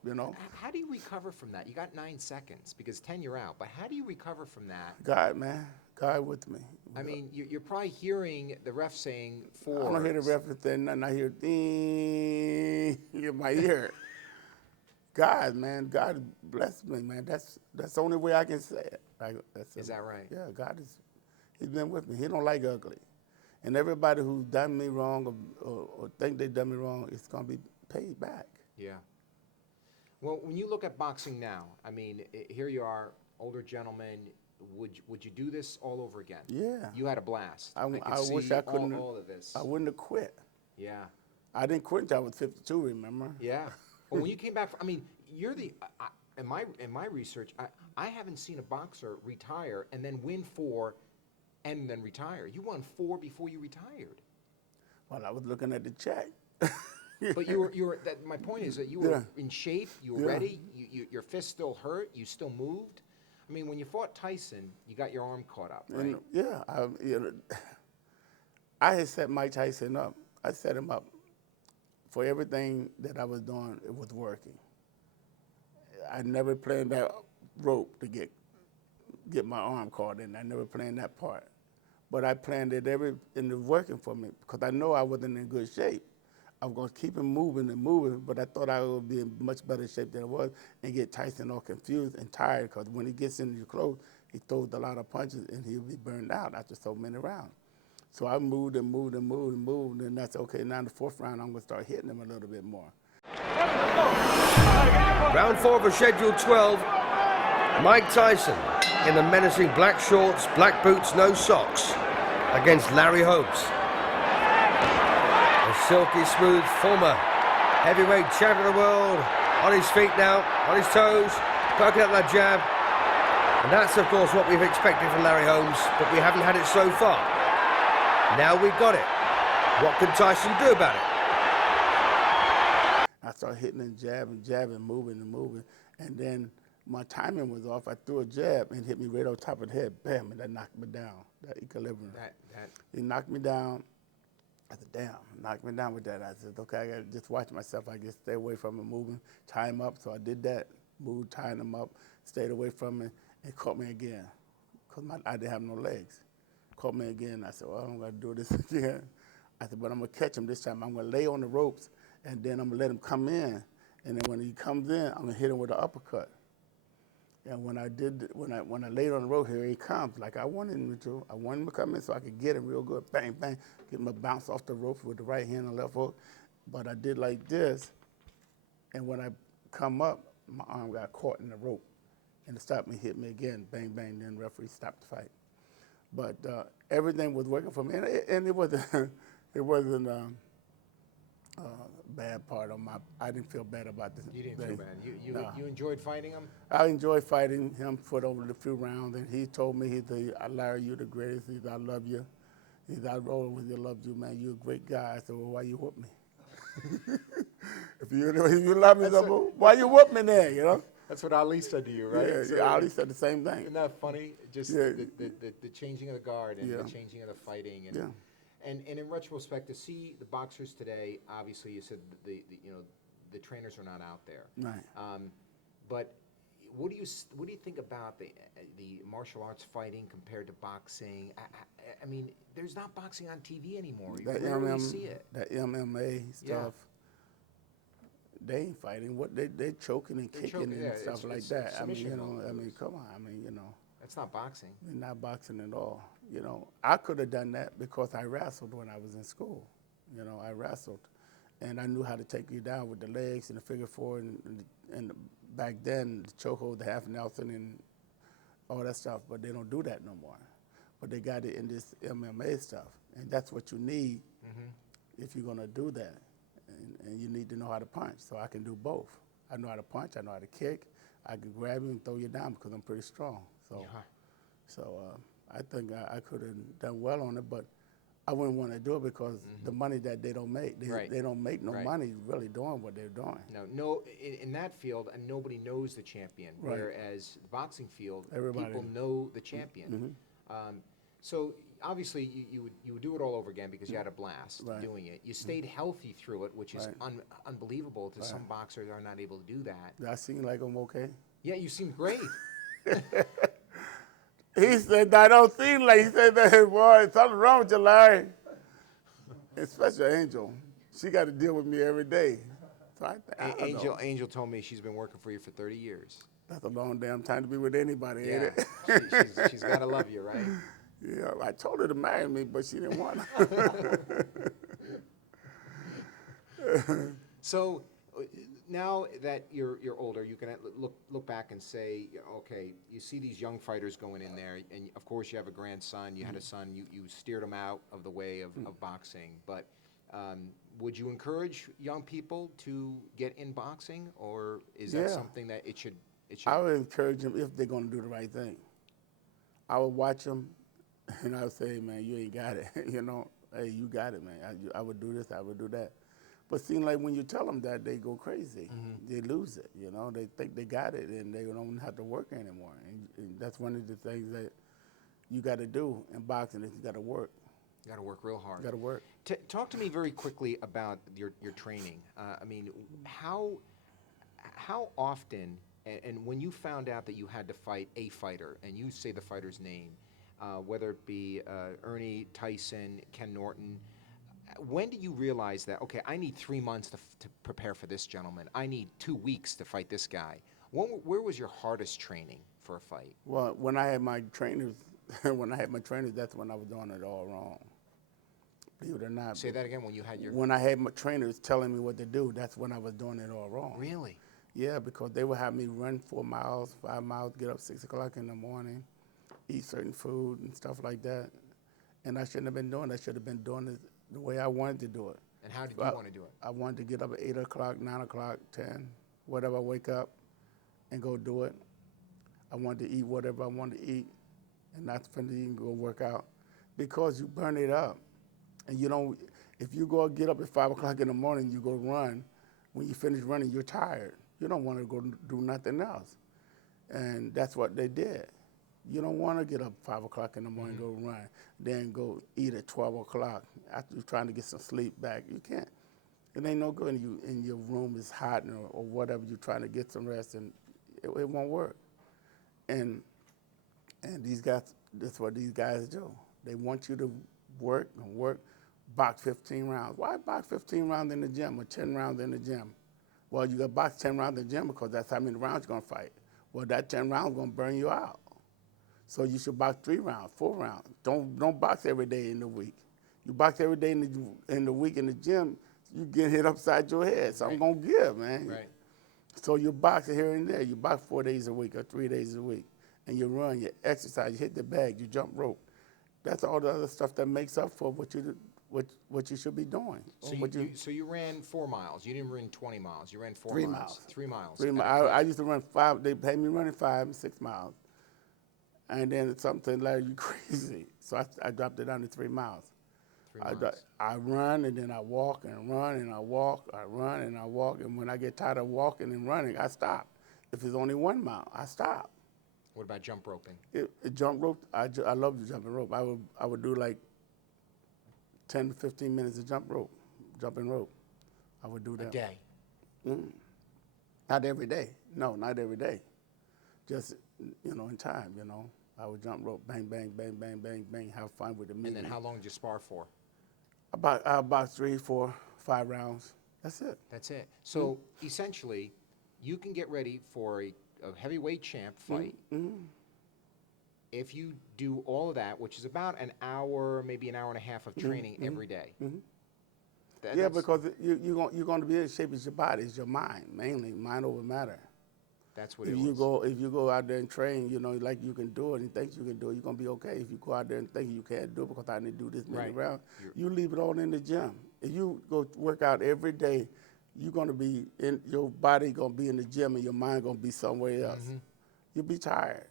How do you recover from that? You got 9 seconds because 10 you're out. But how do you recover from that? God, man. God with me. I mean, you're probably hearing the ref saying 4. I don't hear the reference saying nothing. I hear ding in my ear. God, man, God bless me, man. That's the only way I can say it. Is that right? Yeah, He's been with me. He don't like ugly. And everybody who's done me wrong or think they done me wrong, it's going to be paid back. Yeah. Well, when you look at boxing now, I mean, here you are, older gentleman. Would you do this all over again? Yeah. You had a blast. I could wish see I couldn't. all of this. I wouldn't have quit. Yeah. I didn't quit until I was 52, remember? Yeah. Well, when you came back, you're the. In my research, I haven't seen a boxer retire and then win 4, and then retire. You won 4 before you retired. Well, I was looking at the check. But you were. My point is that you were in shape. You were ready. Your fist still hurt. You still moved. I mean, when you fought Tyson, you got your arm caught up, right? And, I had set Mike Tyson up. I set him up for everything that I was doing. It was working. I never planned that rope to get my arm caught in. I never planned that part. But I planned it and it was working for me because I know I wasn't in good shape. I was going to keep him moving and moving, but I thought I would be in much better shape than I was and get Tyson all confused and tired because when he gets into your clothes, he throws a lot of punches and he'll be burned out after so many rounds. So I moved and moved and moved and moved, and that's okay. Now in the 4th round, I'm going to start hitting him a little bit more. Round 4 of a scheduled 12. Mike Tyson in the menacing black shorts, black boots, no socks against Larry Holmes. A silky smooth former heavyweight champion of the world on his feet now, on his toes, poking up that jab. And that's of course what we've expected from Larry Holmes, but we haven't had it so far. Now we've got it. What can Tyson do about it? I started hitting and jabbing, moving and moving. And then my timing was off. I threw a jab and hit me right on top of the head. Bam, and that knocked me down, that equilibrium. It knocked me down. I said, damn, knock me down with that. I said, okay, I got to just watch myself. I just stay away from him moving, tie him up. So I did that, moved, tying him up, stayed away from him, and caught me again because I didn't have no legs. Caught me again. I said, well, I'm going to do this again. I said, but I'm going to catch him this time. I'm going to lay on the ropes, and then I'm going to let him come in. And then when he comes in, I'm going to hit him with an uppercut. And when I laid on the rope, here he comes, like I wanted him to. I wanted him to come in so I could get him real good, bang, bang, get him to bounce off the rope with the right hand and left hook. But I did like this, and when I come up, my arm got caught in the rope, and it stopped me, hit me again, bang, bang, then the referee stopped the fight. But everything was working for me, and it wasn't, it wasn't bad part of my. I didn't feel bad about this. You didn't feel bad. No. You enjoyed fighting him? I enjoyed fighting him for over the few rounds, and he told me, Larry, you're the greatest. He said, I love you. He said, I roll with you, love you, man. You're a great guy. I said, well, why you whoop me? if you love me, so, why you whoop me then, you know? That's what Ali said to you, right? Yeah, So, yeah, Ali said the same thing. Isn't that funny? Just Yeah. the changing of the guard and Yeah. the changing of the fighting. And, Yeah. and in retrospect, to see the boxers today, obviously you said the trainers are not out there. Right. But what do you think about the martial arts fighting compared to boxing? I mean, there's not boxing on TV anymore. You rarely see it. That MMA stuff. They ain't fighting. What they're choking and kicking choking, and stuff like it's that. I mean, submission come on. I mean, That's not boxing. they're not boxing at all. I could have done that because I wrestled when I was in school. I wrestled, and I knew how to take you down with the legs and the figure four and back then the chokehold, the half Nelson, and all that stuff. But they don't do that no more. But they got it in this MMA stuff, and that's what you need if you're gonna do that. And you need to know how to punch. So I can do both. I know how to punch. I know how to kick. I can grab you and throw you down because I'm pretty strong. So, I think I could have done well on it, but I wouldn't want to do it because the money that they don't make, they don't make no money really doing what they're doing. No, in that field, and nobody knows the champion. Right. Whereas the boxing field, Everybody. people know the champion. So obviously you would do it all over again because you had a blast doing it. You stayed healthy through it, which is unbelievable. To some boxers are not able to do that. Do I seem like I'm okay? Yeah, you seem great. He said, I don't seem like, he said that, boy, something wrong with you, Larry. Especially Angel. She got to deal with me every day. So I don't know. Angel told me she's been working for you for 30 years. That's a long damn time to be with anybody, Yeah, ain't it? she's got to love you, right? Yeah, I told her to marry me, but she didn't want to. So now that you're older, you can look back and say, okay, you see these young fighters going in there, and of course you have a grandson, you had a son, you steered him out of the way of boxing. But would you encourage young people to get in boxing, or is that something that it should? I would encourage them if they're going to do the right thing. I would watch them, and I would say, man, you ain't got it. Hey, you got it, man. I would do this, I would do that. But it seems like when you tell them that, they go crazy. They lose it, They think they got it, and they don't have to work anymore. And that's one of the things that you got to do in boxing is you got to work. You got to work real hard. You got to work. Talk to me very quickly about your training. I mean, how often, and when you found out that you had to fight a fighter, and you say the fighter's name, whether it be Ernie, Tyson, Ken Norton, when do you realize that, okay, I need 3 months to prepare for this gentleman. I need 2 weeks to fight this guy. Where was your hardest training for a fight? Well, when I had my trainers, that's when I was doing it all wrong. Believe it or not. Say that again, when you had your... When I had my trainers telling me what to do, that's when I was doing it all wrong. Really? Yeah, because they would have me run 4 miles, 5 miles, get up 6 o'clock in the morning, eat certain food and stuff like that. And I shouldn't have been doing it. I should have been doing it the way I wanted to do it. And how did you want to do it? I wanted to get up at 8 o'clock, 9 o'clock, 10, whatever I wake up and go do it. I wanted to eat whatever I wanted to eat and not finish and go work out because you burn it up. And you don't, if you go get up at 5 o'clock in the morning, you go run, when you finish running, you're tired. You don't want to go do nothing else. And that's what they did. You don't want to get up 5 o'clock in the morning, go run, then go eat at 12 o'clock after you're trying to get some sleep back. You can't. It ain't no good in your room is hot or whatever. You're trying to get some rest, and it won't work. And these guys, that's what these guys do. They want you to work and work, box 15 rounds. Why box 15 rounds in the gym or 10 rounds in the gym? Well, you got to box 10 rounds in the gym because that's how many rounds you're going to fight. Well, that 10 rounds is going to burn you out. So you should box 3 rounds, 4 rounds. Don't box every day in the week. You box every day in the week in the gym, you get hit upside your head. Something going to give, man. Right. So you box here and there. You box 4 days a week or 3 days a week. And you run, you exercise, you hit the bag, you jump rope. That's all the other stuff that makes up for what you should be doing. So you ran 4 miles. You didn't run 20 miles. You ran 4 3 miles. miles. 3 miles. 3 miles. I used to run 5. They paid me running 5 and 6 miles. And then something like you crazy. So I dropped it down to 3 miles. 3 miles. I run and then I walk and run and I walk. I run and I walk. And when I get tired of walking and running, I stop. If it's only 1 mile, I stop. What about jump roping? Jump rope, I love the jumping rope. I would do like 10 to 15 minutes of jumping rope. I would do that. A day? Not every day. No, not every day. Just, in time, I would jump rope, bang, bang, bang, bang, bang, bang, have fun with the meat. And then how long did you spar for? About 3, 4, 5 rounds. That's it. That's it. So essentially, you can get ready for a heavyweight champ fight. If you do all of that, which is about an hour, maybe an hour and a half of training every day. Yeah, because you're going to be in shape as your body, it's your mind, mainly. Mind over matter. That's what If you go out there and train, like you can do it and think you can do it, you're going to be okay. If you go out there and think you can't do it because I didn't do this many rounds, you leave it all in the gym. If you go work out every day, you're going to be your body going to be in the gym and your mind going to be somewhere else. You'll be tired.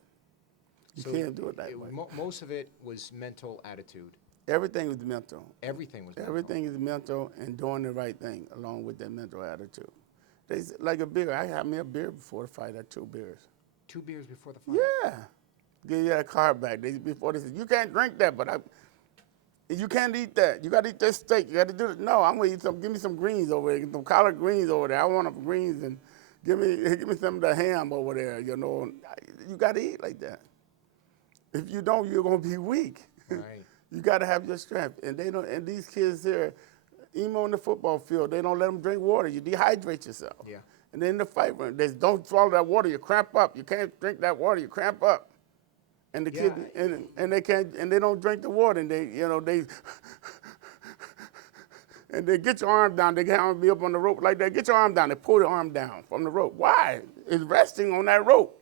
You can't do it that way. Most of it was mental attitude. Everything was mental. Everything was mental. Everything is mental and doing the right thing along with that mental attitude. Like a beer. I had me a beer before the fight. I had 2 beers. 2 beers before the fight? Yeah. Give you that card back. Before they said, you can't drink that, but you can't eat that. You got to eat that steak. You got to do it. No, I'm going to eat some. Give me some greens over there. Some collard greens over there. I want some greens and give me some of the ham over there. You got to eat like that. If you don't, you're going to be weak. Right. You got to have your strength. And they don't. And these kids here, even on the football field, they don't let them drink water. You dehydrate yourself. Yeah. And then in the fight room, they don't swallow that water. You cramp up. You can't drink that water. You cramp up. And the kids, and they can't, and they don't drink the water. And they and they get your arm down. They can't be up on the rope like that. Get your arm down. They pull your arm down from the rope. Why? It's resting on that rope.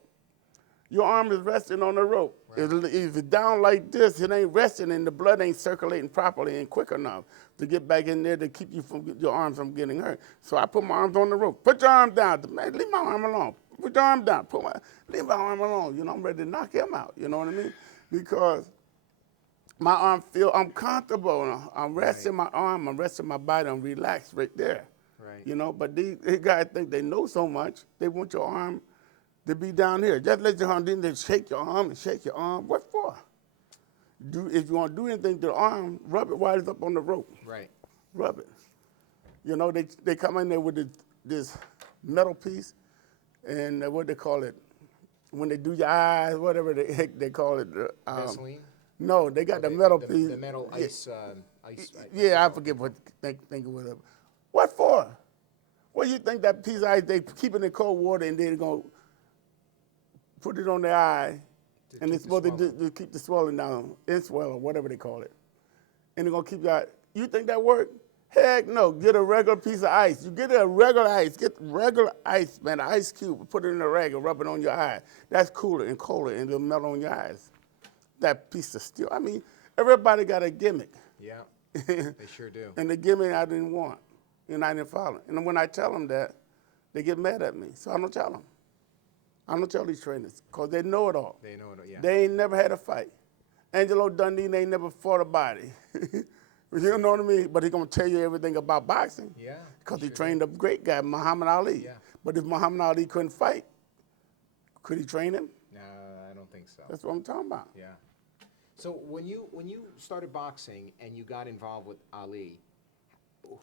Your arm is resting on the rope. Right. If it's down like this, it ain't resting and the blood ain't circulating properly and quick enough to get back in there to keep your arm from getting hurt. So I put my arms on the rope. Put your arm down. Man, leave my arm alone. Put your arm down. Leave my arm alone. I'm ready to knock him out. You know what I mean? Because my arm I'm comfortable. I'm resting my arm. I'm resting my body. I'm relaxed right there. Right. But these guys think they know so much. They want your arm to be down here. Just let your arm, then they shake your arm and shake your arm. What for? If you want to do anything to the arm, rub it while it's up on the rope. Right. Rub it. They come in there with this metal piece, and what they call it, when they do your eyes, whatever they call it. Vaseline? No, they got the metal piece. The metal ice. Yeah, I forget what think of whatever. What for? Well, you think that piece of ice, they keep it in cold water and they're going to put it on the eye, and it's supposed to keep the swelling down, inswell or whatever they call it. And they're going to keep your eye. You think that work? Heck no. Get a regular piece of ice. You get a regular ice. Get regular ice, man, an ice cube. Put it in a rag and rub it on your eye. That's cooler and colder, and it'll melt on your eyes. That piece of steel. I mean, everybody got a gimmick. Yeah, they sure do. And the gimmick I didn't want, and I didn't follow. And when I tell them that, they get mad at me. So I don't tell them. I don't tell these trainers, because they know it all. They know it all, yeah. They ain't never had a fight. Angelo Dundee ain't never fought a body. You know what I mean? But he's going to tell you everything about boxing. Yeah. Because he trained a great guy, Muhammad Ali. Yeah. But if Muhammad Ali couldn't fight, could he train him? No, I don't think think so. That's what I'm talking about. Yeah. So when you started boxing and you got involved with Ali,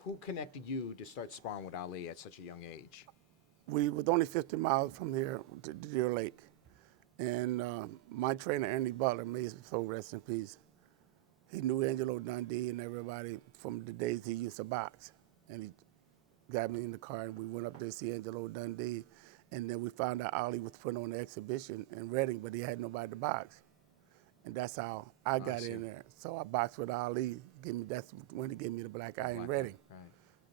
who connected you to start sparring with Ali at such a young age? We was only 50 miles from here to Deer Lake. And my trainer, Ernie Butler, may his soul rest in peace. He knew Angelo Dundee and everybody from the days he used to box. And he got me in the car, and we went up there to see Angelo Dundee. And then we found out Ali was putting on an exhibition in Reading, but he had nobody to box. And that's how I got in there. So I boxed with Ali. That's when he gave me the black eye in Reading. Right.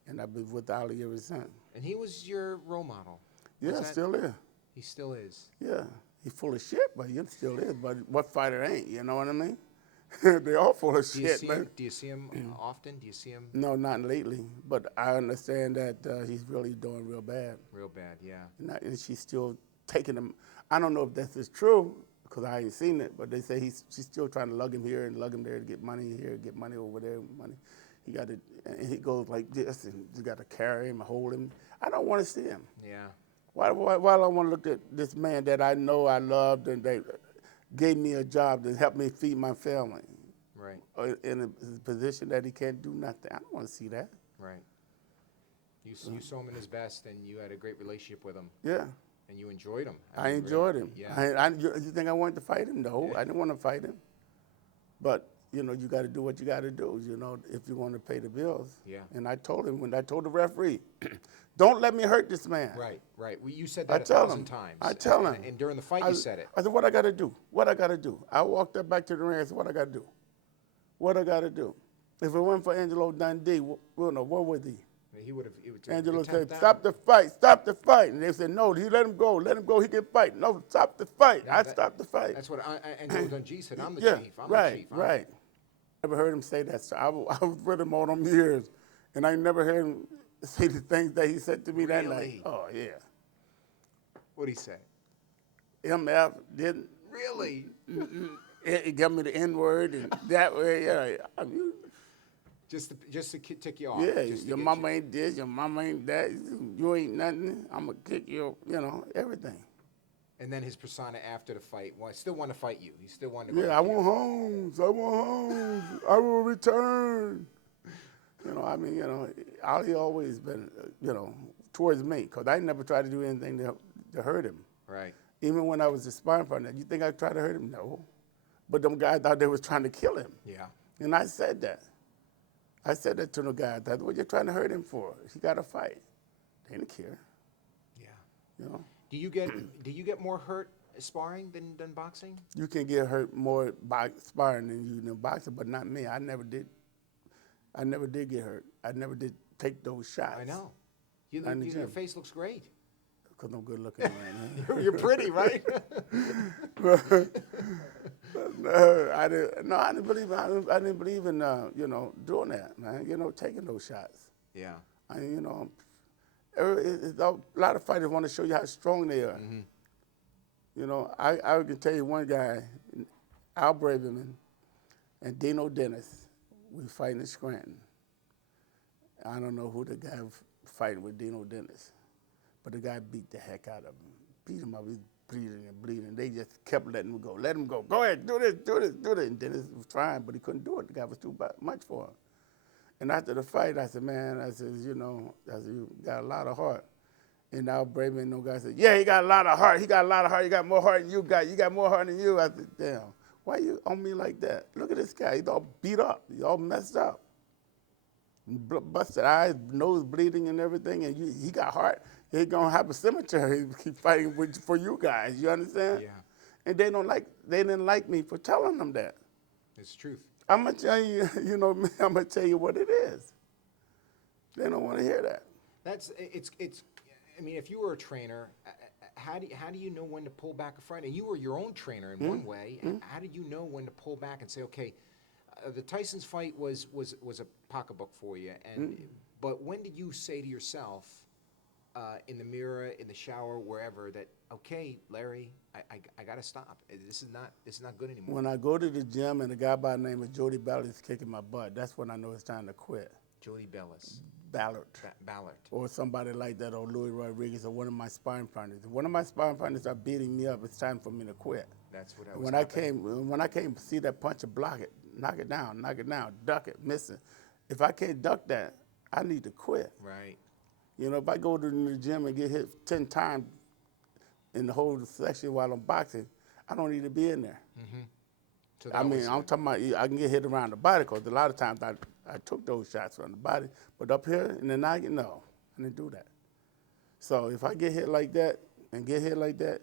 And I've been with Ali ever since. And he was your role model. Yeah, still is. He still is. Yeah, he's full of shit, but he still is. But what fighter ain't? You know what I mean? They all full of shit, man. Do you see him often? Do you see him? No, not lately. But I understand that he's really doing real bad. Real bad, yeah. And she's still taking him. I don't know if this is true because I ain't seen it. But they say she's still trying to lug him here and lug him there to get money here, get money over there, money. He got to, and he goes like this, and you got to carry him and hold him. I don't want to see him. Yeah. Why do I want to look at this man that I know I loved and they gave me a job to help me feed my family? Right. In a position that he can't do nothing. I don't want to see that. Right. You saw him in his best, and you had a great relationship with him. Yeah. And you enjoyed him. I enjoyed him. Yeah. You think I wanted to fight him? No, I didn't want to fight him. But, you know, you got to do what you got to do, you know, if you want to pay the bills. Yeah. And I told him, when I told the referee, don't let me hurt this man. Right, right. Well, you said that 1,000 times. I tell him. And during the fight, you said it. I said, what I got to do? What I got to do? I walked up back to the ring. I said, what I got to do? What I got to do? If it weren't for Angelo Dundee, well, no, what would he? He would have. Angelo said, stop the fight, stop the fight. And they said, no, he let him go, he can fight. No, stop the fight. I stopped the fight. That's what Angelo Dundee said. I'm the chief. I'm right, the chief. Right. I never heard him say that. So I was with him all them years, and I never heard him say the things that he said to me that night. Oh, yeah. What'd he say? MF didn't. Really? He gave me the N-word, and that way, yeah. I mean, just to tick you off. Yeah, your mama ain't this, your mama ain't that, you ain't nothing, I'm going to kick you, you know, everything. And then his persona after the fight, still want to fight you. He still wanted to go. Yeah, I want Holmes, I will return. You know, I mean, you know, Ali always been, you know, towards me, because I never tried to do anything to hurt him. Right. Even when I was a sparring partner, you think I tried to hurt him? No. But them guys thought they was trying to kill him. Yeah. And I said that. I said that to the guy. That's what you're trying to hurt him for. He got to fight. They didn't care. Yeah. You know. Do you get more hurt sparring than boxing? You can get hurt more by sparring than you do boxing, but not me. I never did. I never did get hurt. I never did take those shots. I know. Your face looks great. Because I'm good looking right now. You're pretty, right? No, I didn't believe in you know, doing that, man. You know, taking those shots. Yeah. I mean, you know, a lot of fighters want to show you how strong they are. Mm-hmm. You know, I can tell you one guy, Al Braverman and Dino Dennis, we fighting in Scranton. I don't know who the guy fighting with Dino Dennis, but the guy beat the heck out of him. Beat him up, he's bleeding. They just kept letting him go. Let him go. Go ahead, do this. And Dennis was trying, but he couldn't do it. The guy was too much for him. And after the fight, I said, man, you know, you got a lot of heart. And Al Braverman, no guy said, yeah, he got a lot of heart. He got a lot of heart. He got more heart than you got. You got more heart than you. I said, damn, why you on me like that? Look at this guy. He's all beat up. He's all messed up. Busted eyes, nose bleeding and everything. And he got heart. He going to have a cemetery. Keep fighting for you guys. You understand? Yeah. And they didn't like me for telling them that. It's the truth. I'm going to tell you, you know, I'm going to tell you what it is. They don't want to hear that. I mean, if you were a trainer, how do you know when to pull back a fight? And you were your own trainer in one way. How did you know when to pull back and say, okay, the Tyson's fight was a pocketbook for you, but when did you say to yourself, in the mirror, in the shower, wherever, that okay, Larry, I got to stop. This is not good anymore. When I go to the gym and a guy by the name of Jody Ballard is kicking my butt, that's when I know it's time to quit. Jody Bellis. Ballard. Ballard. Or somebody like that, or Louis Rodriguez, or one of my sparring partners. If one of my sparring partners are beating me up, it's time for me to quit. That's what I was. When I came to see that puncher block it, knock it down, duck it, miss it. If I can't duck that, I need to quit. Right. You know, if I go to the gym and get hit 10 times in the whole section while I'm boxing, I don't need to be in there. So I mean, I'm talking about I can get hit around the body because a lot of times I took those shots from the body, but up here in the noggin, no, I didn't do that. So if I get hit like that and get hit like that,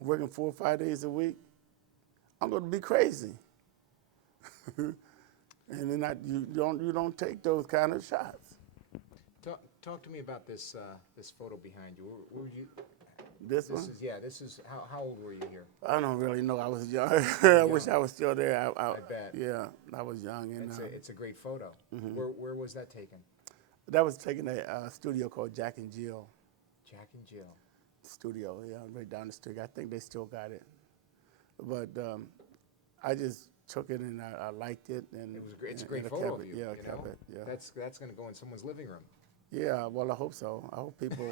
working 4 or 5 days a week, I'm going to be crazy. And then you don't take those kind of shots. Talk to me about this this photo behind you. Where were you? This one? This is how old were you here? I don't really know. I was young. I wish I was still there. I bet. Yeah, I was young. And It's a great photo. Where was that taken? that was taken at a studio called Jack and Jill Jack and Jill. Studio. Yeah, right down the street. I think they still got it. But I just took it and I liked it. And It's a great and I photo kept of it. you. Yeah, I you kept know? it. Yeah. That's going to go in someone's living room. Yeah, well, I hope so. I hope people.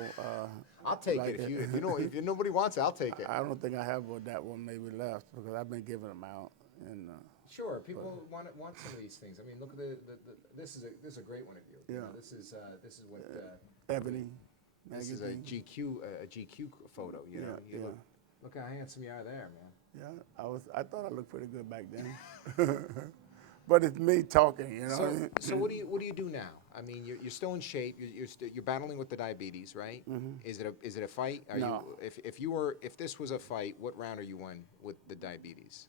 I'll take like it if nobody wants it. I'll take it. I don't think I have that one maybe left because I've been giving them out. And Sure, people want some of these things. I mean, look at this is a great one of you. You Yeah. know, this is what Ebony. this is a magazine. GQ photo. You know, Yeah, yeah. Look how handsome you are there, man. Yeah, I thought I looked pretty good back then. But it's me talking, you know. So what do you do now? I mean, you're still in shape. You're battling with the diabetes, right? Is it a fight? No. If this was a fight, what round are you on with the diabetes?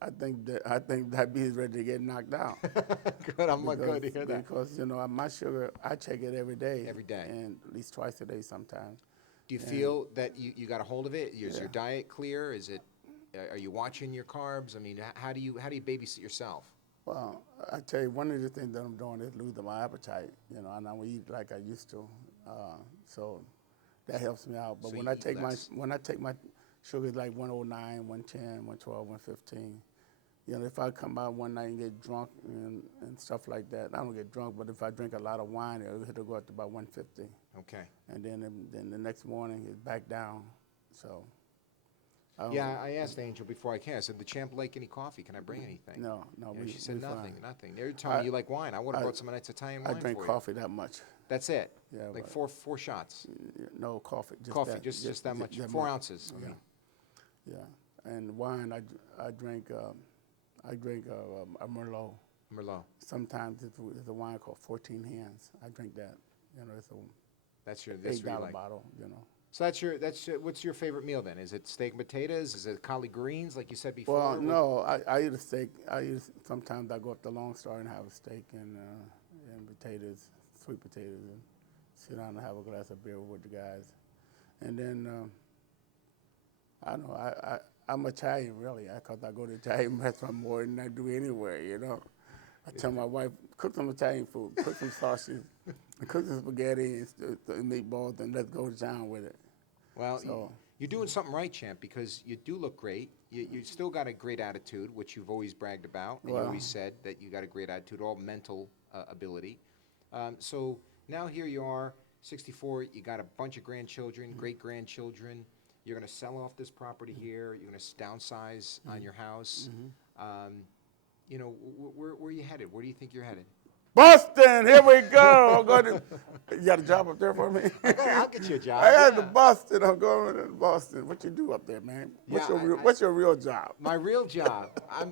I think diabetes ready to get knocked out. Good, I'm good to hear that. Because my sugar, I check it every day. Every day. And at least twice a day sometimes. Do you feel that you got a hold of it? Is your diet clear? Are you watching your carbs? I mean, how do you babysit yourself? Well, I tell you, one of the things that I'm doing is losing my appetite. You know, and I don't eat like I used to, so that helps me out. But So when you I eat take my sugar is like 109, 110, 112, 115. You know, if I come out one night and get drunk and stuff like that, I don't get drunk. But if I drink a lot of wine, it'll go up to about 150. Okay. And then the next morning it's back down. So. Yeah, I asked Angel before I came. I said, "The champ like any coffee? Can I bring anything?" No. She said fine. nothing. They're telling me you like wine. I would have brought some nice Italian wine I drink for coffee that much. That's it. Yeah, like but- four shots. No coffee. Just Coffee, that, just that much. that 4 much. ounces. Yeah. Yeah, and wine I drink a Merlot. Merlot. Sometimes it's a wine called 14 Hands. I drink that. You know, it's a That's what you $8 like. bottle. You know. So what's your favorite meal then? Is it steak and potatoes? Is it collard greens like you said before? Well, no, I eat a steak. Sometimes I go up to Lone Star and have a steak and potatoes, sweet potatoes, and sit down and have a glass of beer with the guys. And then I don't know. I'm Italian really, because I go to Italian restaurant more than I do anywhere. You know, I tell my wife, cook some Italian food, cook some sausage, cook some spaghetti and meatballs, and let's go to town with it. Well, So- you're doing something right, champ, because you do look great. You still got a great attitude, which you've always bragged about, and you Well- always said that you got a great attitude, all mental ability. So now here you are, 64. You got a bunch of grandchildren, great grandchildren. You're going to sell off this property here. You're going to downsize on your house. You know, where are you headed? Where do you think you're headed? Boston, here we go. You got a job up there for me? I'll get you a job. I got to yeah. Boston. I'm going to Boston. What you do up there, man? What's your real job? My real job,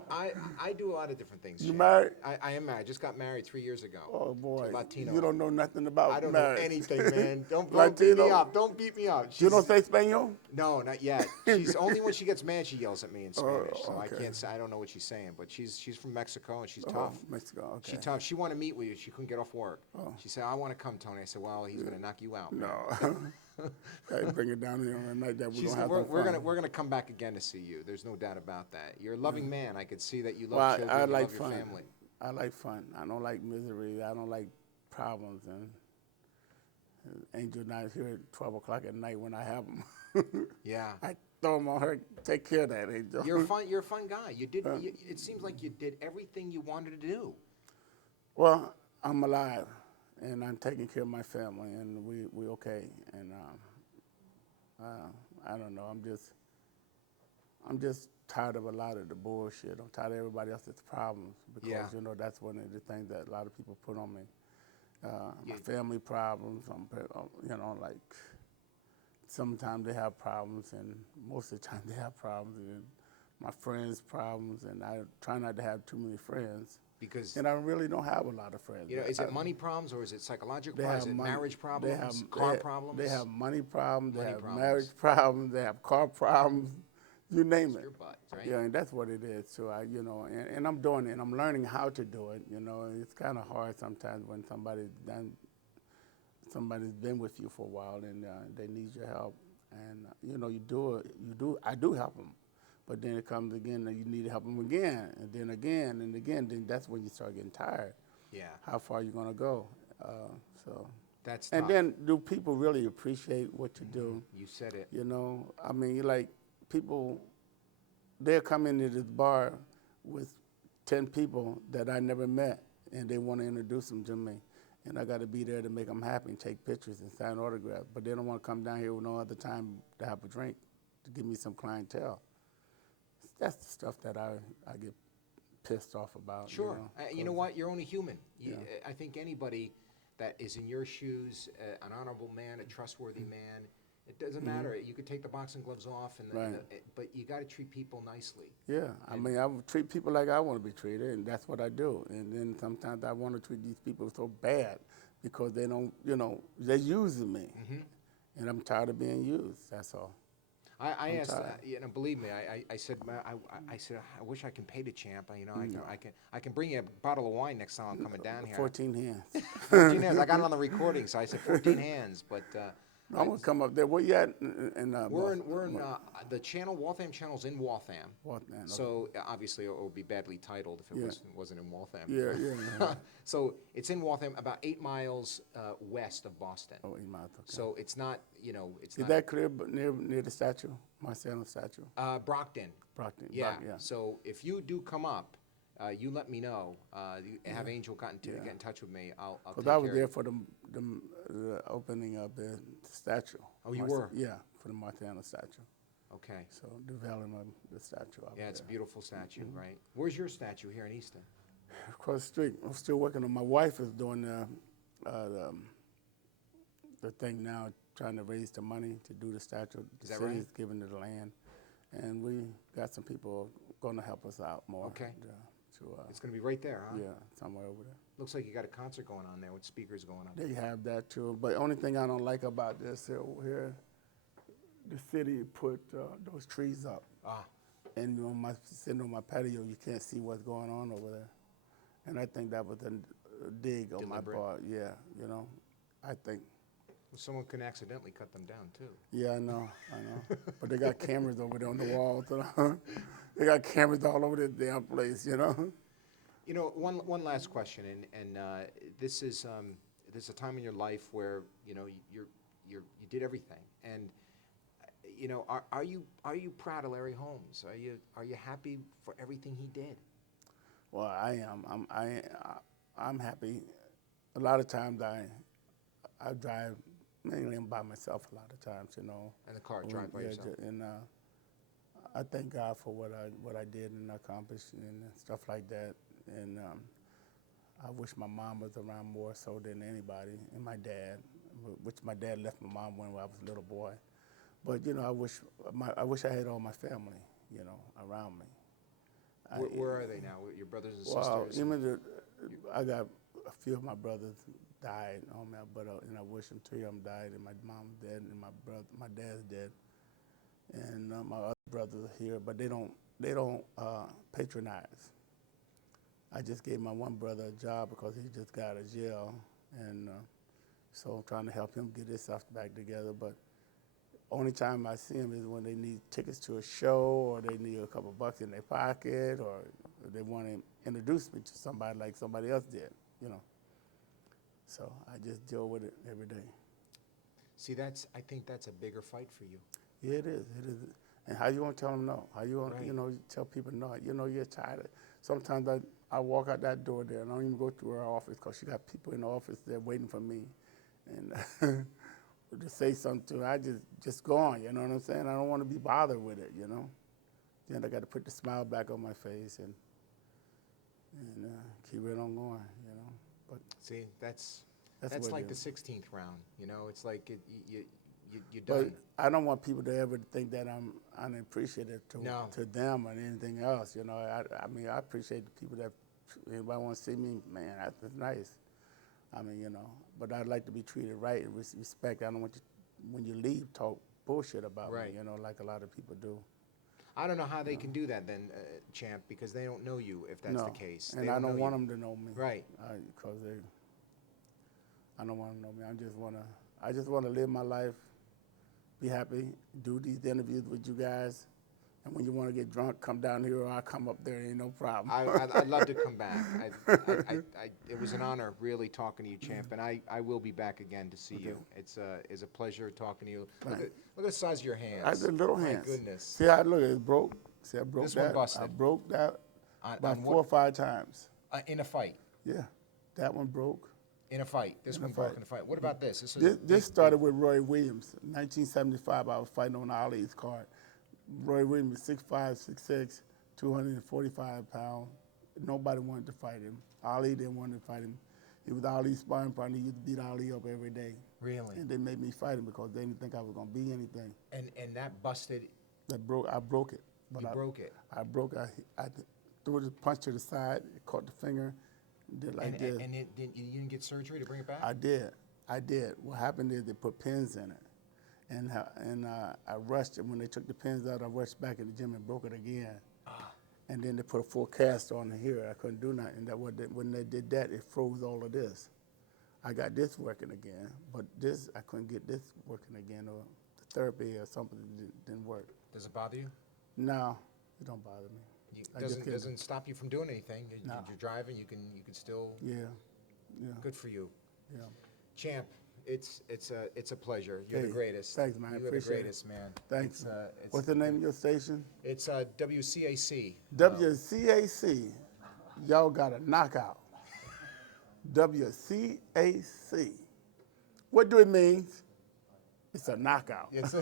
I do a lot of different things. You Shane. married? I am married. I just got married 3 years ago. Oh boy, Latino. you don't know nothing about I don't marriage. know anything, man. Don't beat Latino? me up. Don't beat me up. You She's- don't say Spanish? No, not yet. She's only when she gets mad she yells at me in Spanish. So I okay. can't say. I don't know what she's saying. But she's from Mexico and she's Oh, tough. Mexico. Okay. She's tough. She wanted to meet with you. She couldn't get off work. She said, "I want to come, Tony." I said, "Well, he's gonna knock you out." man." No. Gotta bring it down here on a night that we're gonna have some we're fun. gonna come back again to see you. There's no doubt about that. You're a loving man. I could see that you love Well, children. I you like love your fun. family. I like fun. I don't like misery. I don't like problems. And Angel not here at 12 o'clock at night when I have them. Yeah. I throw them on her. Take care of that, Angel. You're a fun guy. You did. It seems like you did everything you wanted to do. Well, I'm alive, and I'm taking care of my family, and we okay. And I don't know. I'm just tired of a lot of the bullshit. I'm tired of everybody else's problems because, Yeah. you know, that's one of the things that a lot of people put on me. My Yeah. family problems, you know, like sometimes they have problems and most of the time they have problems. And my friends' problems, and I try not to have too many friends. Because, And I really don't have a lot of friends. you know, is it money problems or is it psychological They problems? have Is it money- marriage problems, they car have- problems? They have money problems, Money they have problems. marriage problems, they have car problems, you name It's it. your butt, right? Yeah, and that's what it is. So I, you know, and I'm doing it. I'm learning how to do it. You know, it's kind of hard sometimes when somebody's been with you for a while and they need your help. And you know, I do help them. But then it comes again that you need to help them again, and then again, and again. Then that's when you start getting tired. Yeah. How far you gonna go? So. That's And tough. then, do people really appreciate what you do? You said it. You know, I mean, like people, they'll come into this bar with 10 people that I never met, and they want to introduce them to me, and I got to be there to make them happy and take pictures and sign autographs. But they don't want to come down here with no other time to have a drink, to give me some clientele. That's the stuff that I get pissed off about. Sure. You know 'cause- what? You're only human. Yeah. I think anybody that is in your shoes, an honorable man, a trustworthy man, it doesn't matter. You could take the boxing gloves off, and Right. but you got to treat people nicely. Yeah, I mean, I would treat people like I want to be treated, and that's what I do. And then sometimes I want to treat these people so bad because they don't, you know, they're using me. And I'm tired of being used, that's all. I asked, tired. you know, believe me, I said, I said, I wish I can pay the champ. You know, I can bring you a bottle of wine next time I'm coming down here. 14 hands. 14 hands. I got it on the recording, so I said 14 hands. But I'm going to come up there. Where you at? we're in the channel. Waltham channel's in Waltham. Waltham, okay. So obviously it would be badly titled if it Yeah. wasn't in Waltham. Yeah. So it's in Waltham, about 8 miles west of Boston. Oh, you might, okay. So it's not, you know, it's Is not. that clear near the statue, Marciano statue? Brockton. Brockton. Yeah. Yeah. So if you do come up, you let me know. You have Angel get in touch with me. I'll take Because I was care there of for the opening of the statue. Oh, you were? Yeah, for the Marciano statue. it. Okay. So developing the statue out Yeah, it's a there. beautiful statue, right? Where's your statue here in Easton? Across the street. I'm still working on. My wife is doing the thing now, trying to raise the money to do the statue. Is The that right? city's giving it the land, and we got some people going to help us out more. Okay. To, It's going to be right there, huh? yeah, somewhere over there. Looks like you got a concert going on there with speakers going up. They have that too, but only thing I don't like about this here, the city put those trees up, Ah, and sitting on my patio, you can't see what's going on over there. And I think that was a dig on my Deliberate. part. Yeah, you know, I think. well, someone can accidentally cut them down too. Yeah, I know. But they got cameras over there on the walls. They got cameras all over this damn place, you know. You know, one last question, and this is a time in your life where you know you did everything, and you know, are you proud of Larry Holmes? Are you happy for everything he did? Well, I am. I'm happy. A lot of times I drive mainly by myself. A lot of times, you know. In the car, drive by yourself. And I thank God for what I did and accomplished and stuff like that. And I wish my mom was around more so than anybody, and my dad, which my dad left my mom when I was a little boy. But you know, I wish I had all my family, you know, around me. Where are they now? Your brothers and Well, sisters? I got a few of my brothers died on me, but and I wish them 3 of them died, and my mom's dead, and my dad's dead, and my other brothers are here, but they don't patronize. I just gave my one brother a job because he just got out of jail, and so I'm trying to help him get his stuff back together. But only time I see him is when they need tickets to a show, or they need a couple bucks in their pocket, or they want to introduce me to somebody like somebody else did, you know. So I just deal with it every day. See, I think that's a bigger fight for you. Yeah, it is. It is. And how you gonna tell them no? How you gonna, Right. you know, tell people no? You know, you're tired. Sometimes I walk out that door there and I don't even go through her office because she got people in the office there waiting for me, and to say something to her, I just go on. You know what I'm saying? I don't want to be bothered with it. You know, then I got to put the smile back on my face and keep it on going, you know. But See, that's what like it the is. 16th round. You know, it's like you're But done. I don't want people to ever think that I'm unappreciative No. to them or anything else. You know, I mean, I appreciate the people that anybody want to see me, man. That's nice. I mean, you know, but I'd like to be treated right and respect. I don't want you, when you leave, talk bullshit about Right. me. You know, like a lot of people do. I don't know how they can do that then, Champ, because they don't know you if that's no, the case. and They I don't know want you. them to know me. Right. Because I don't want them to know me. I just want to live my life, be happy, do these interviews with you guys. And when you want to get drunk, come down here or I'll come up there. Ain't no problem. I'd love to come back. It was an honor really talking to you, Champ, and I will be back again to see you. It's a pleasure talking to you. Look at the size of your hands. I did little hands. My goodness. See how it look? It's broke. See, I broke This that. one busted. I broke that On about what- 4 or 5 times. In a fight. Yeah, that one broke. In a fight. This one broke in a fight. What about this? This is This started with Roy Williams. In 1975, I was fighting on Ali's card. Roy Williams, 6'5", 6'6", 245 pounds. Nobody wanted to fight him. Ali didn't want to fight him. He was Ali's sparring partner. He used to beat Ali up every day. Really? And they made me fight him because they didn't think I was going to be anything. And that busted. I broke it. You broke it. I broke it. I threw the punch to the side, it caught the finger, did like this. And you didn't get surgery to bring it back? I did. What happened is they put pins in it. And I rushed it. When they took the pins out, I rushed back in the gym and broke it again. And then they put a full cast on here. I couldn't do nothing. When they did that, it froze all of this. I got this working again, but this, I couldn't get this working again, or the therapy or something didn't work. Does it bother you? No, it don't bother me. Doesn't stop you from doing anything. No. You're driving. You can still. Yeah. Good for you, Yeah. Champ. It's a pleasure. You're the Hey, greatest. thanks, man. You're the Appreciate it. greatest, man. Thanks. It's What's the name of your station? It's WCAC. WCAC. Y'all got a knockout. WCAC. What do it mean? It's a knockout. It's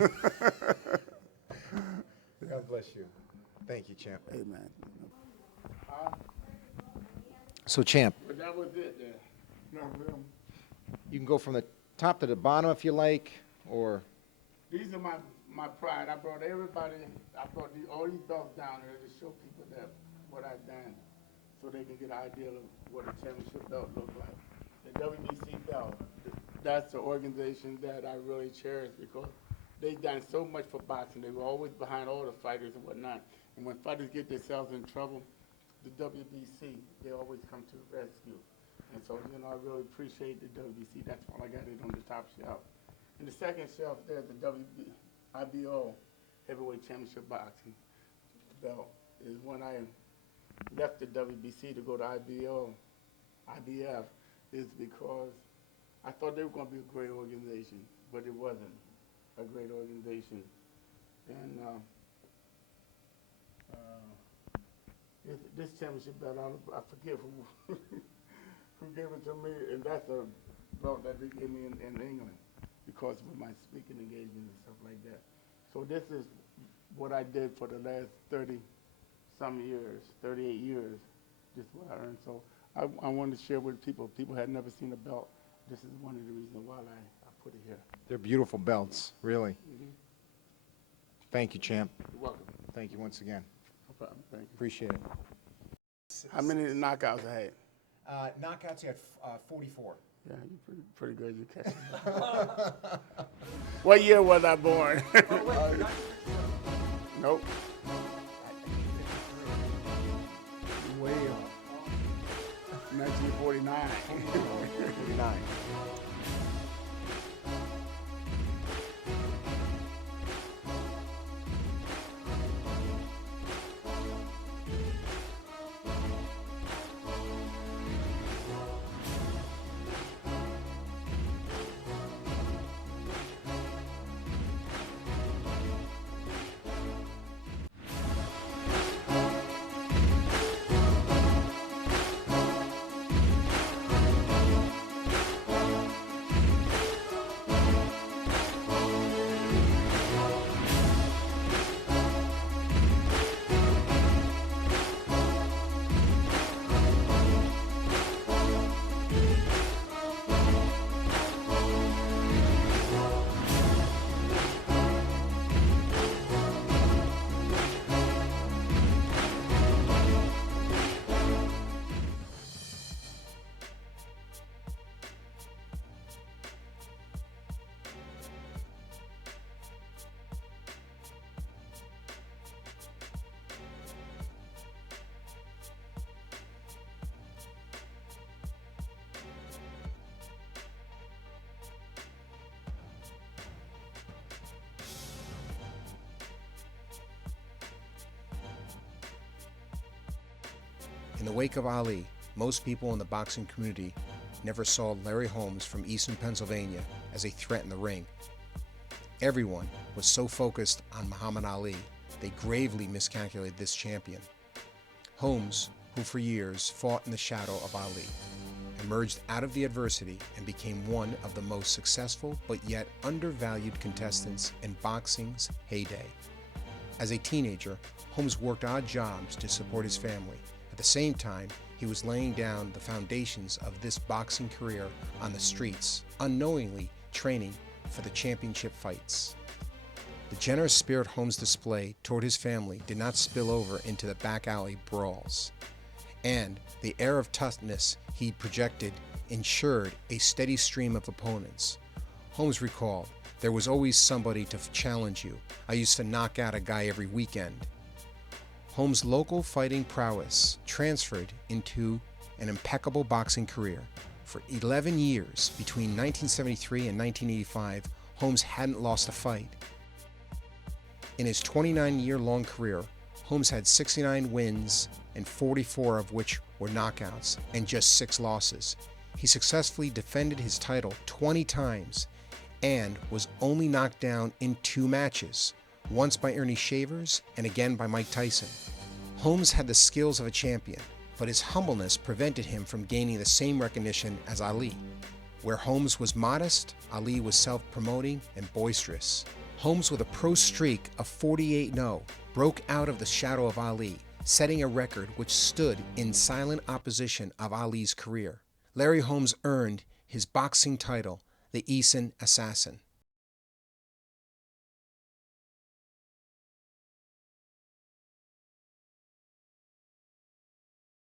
God bless you. Thank you, Champ. Hey, man. So, Champ, But that was it then. No, real. you can go from the top to the bottom if you like, or These are my pride. I brought everybody, all these belts down there to show people that what I've done so they can get an idea of what a championship belt looks like. The WBC belt, that's the organization that I really cherish because they've done so much for boxing. They were always behind all the fighters and whatnot. And when fighters get themselves in trouble, the WBC, they always come to the rescue. And so, you know, I really appreciate the WBC. That's why I got it on the top shelf. And the second shelf there's the IBO Heavyweight Championship Boxing belt. Is when I left the WBC to go to IBF is because I thought they were going to be a great organization, but it wasn't a great organization. And this championship belt, I forget who who gave it to me, and that's a belt that they gave me in England because of my speaking engagements and stuff like that. So this is what I did for the last 30-some years, 38 years. This is what I earned. So I wanted to share with people. People had never seen a belt. This is one of the reasons why I put it here. they're beautiful belts, really. Thank you, Champ. You're welcome. Thank you once again. No problem. Thank you. Appreciate it. How many knockouts I had? Knockouts, you had 44. Yeah, you're pretty good. You catch it. What year was I born? Nope. Way up. 1949. 49. In the wake of Ali, most people in the boxing community never saw Larry Holmes from Eastern Pennsylvania as a threat in the ring. Everyone was so focused on Muhammad Ali, they gravely miscalculated this champion. Holmes, who for years fought in the shadow of Ali, emerged out of the adversity and became one of the most successful but yet undervalued contestants in boxing's heyday. As a teenager, Holmes worked odd jobs to support his family. At the same time, he was laying down the foundations of this boxing career on the streets, unknowingly training for the championship fights. The generous spirit Holmes displayed toward his family did not spill over into the back alley brawls, and the air of toughness he projected ensured a steady stream of opponents. Holmes recalled, "There was always somebody to challenge you. I used to knock out a guy every weekend." Holmes' local fighting prowess transferred into an impeccable boxing career. For 11 years, between 1973 and 1985, Holmes hadn't lost a fight. In his 29-year-long career, Holmes had 69 wins and 44 of which were knockouts and just 6 losses. He successfully defended his title 20 times and was only knocked down in 2 matches, once by Ernie Shavers and again by Mike Tyson. Holmes had the skills of a champion, but his humbleness prevented him from gaining the same recognition as Ali. Where Holmes was modest, Ali was self-promoting and boisterous. Holmes, with a pro streak of 48-0, broke out of the shadow of Ali, setting a record which stood in silent opposition of Ali's career. Larry Holmes earned his boxing title, the Eason Assassin.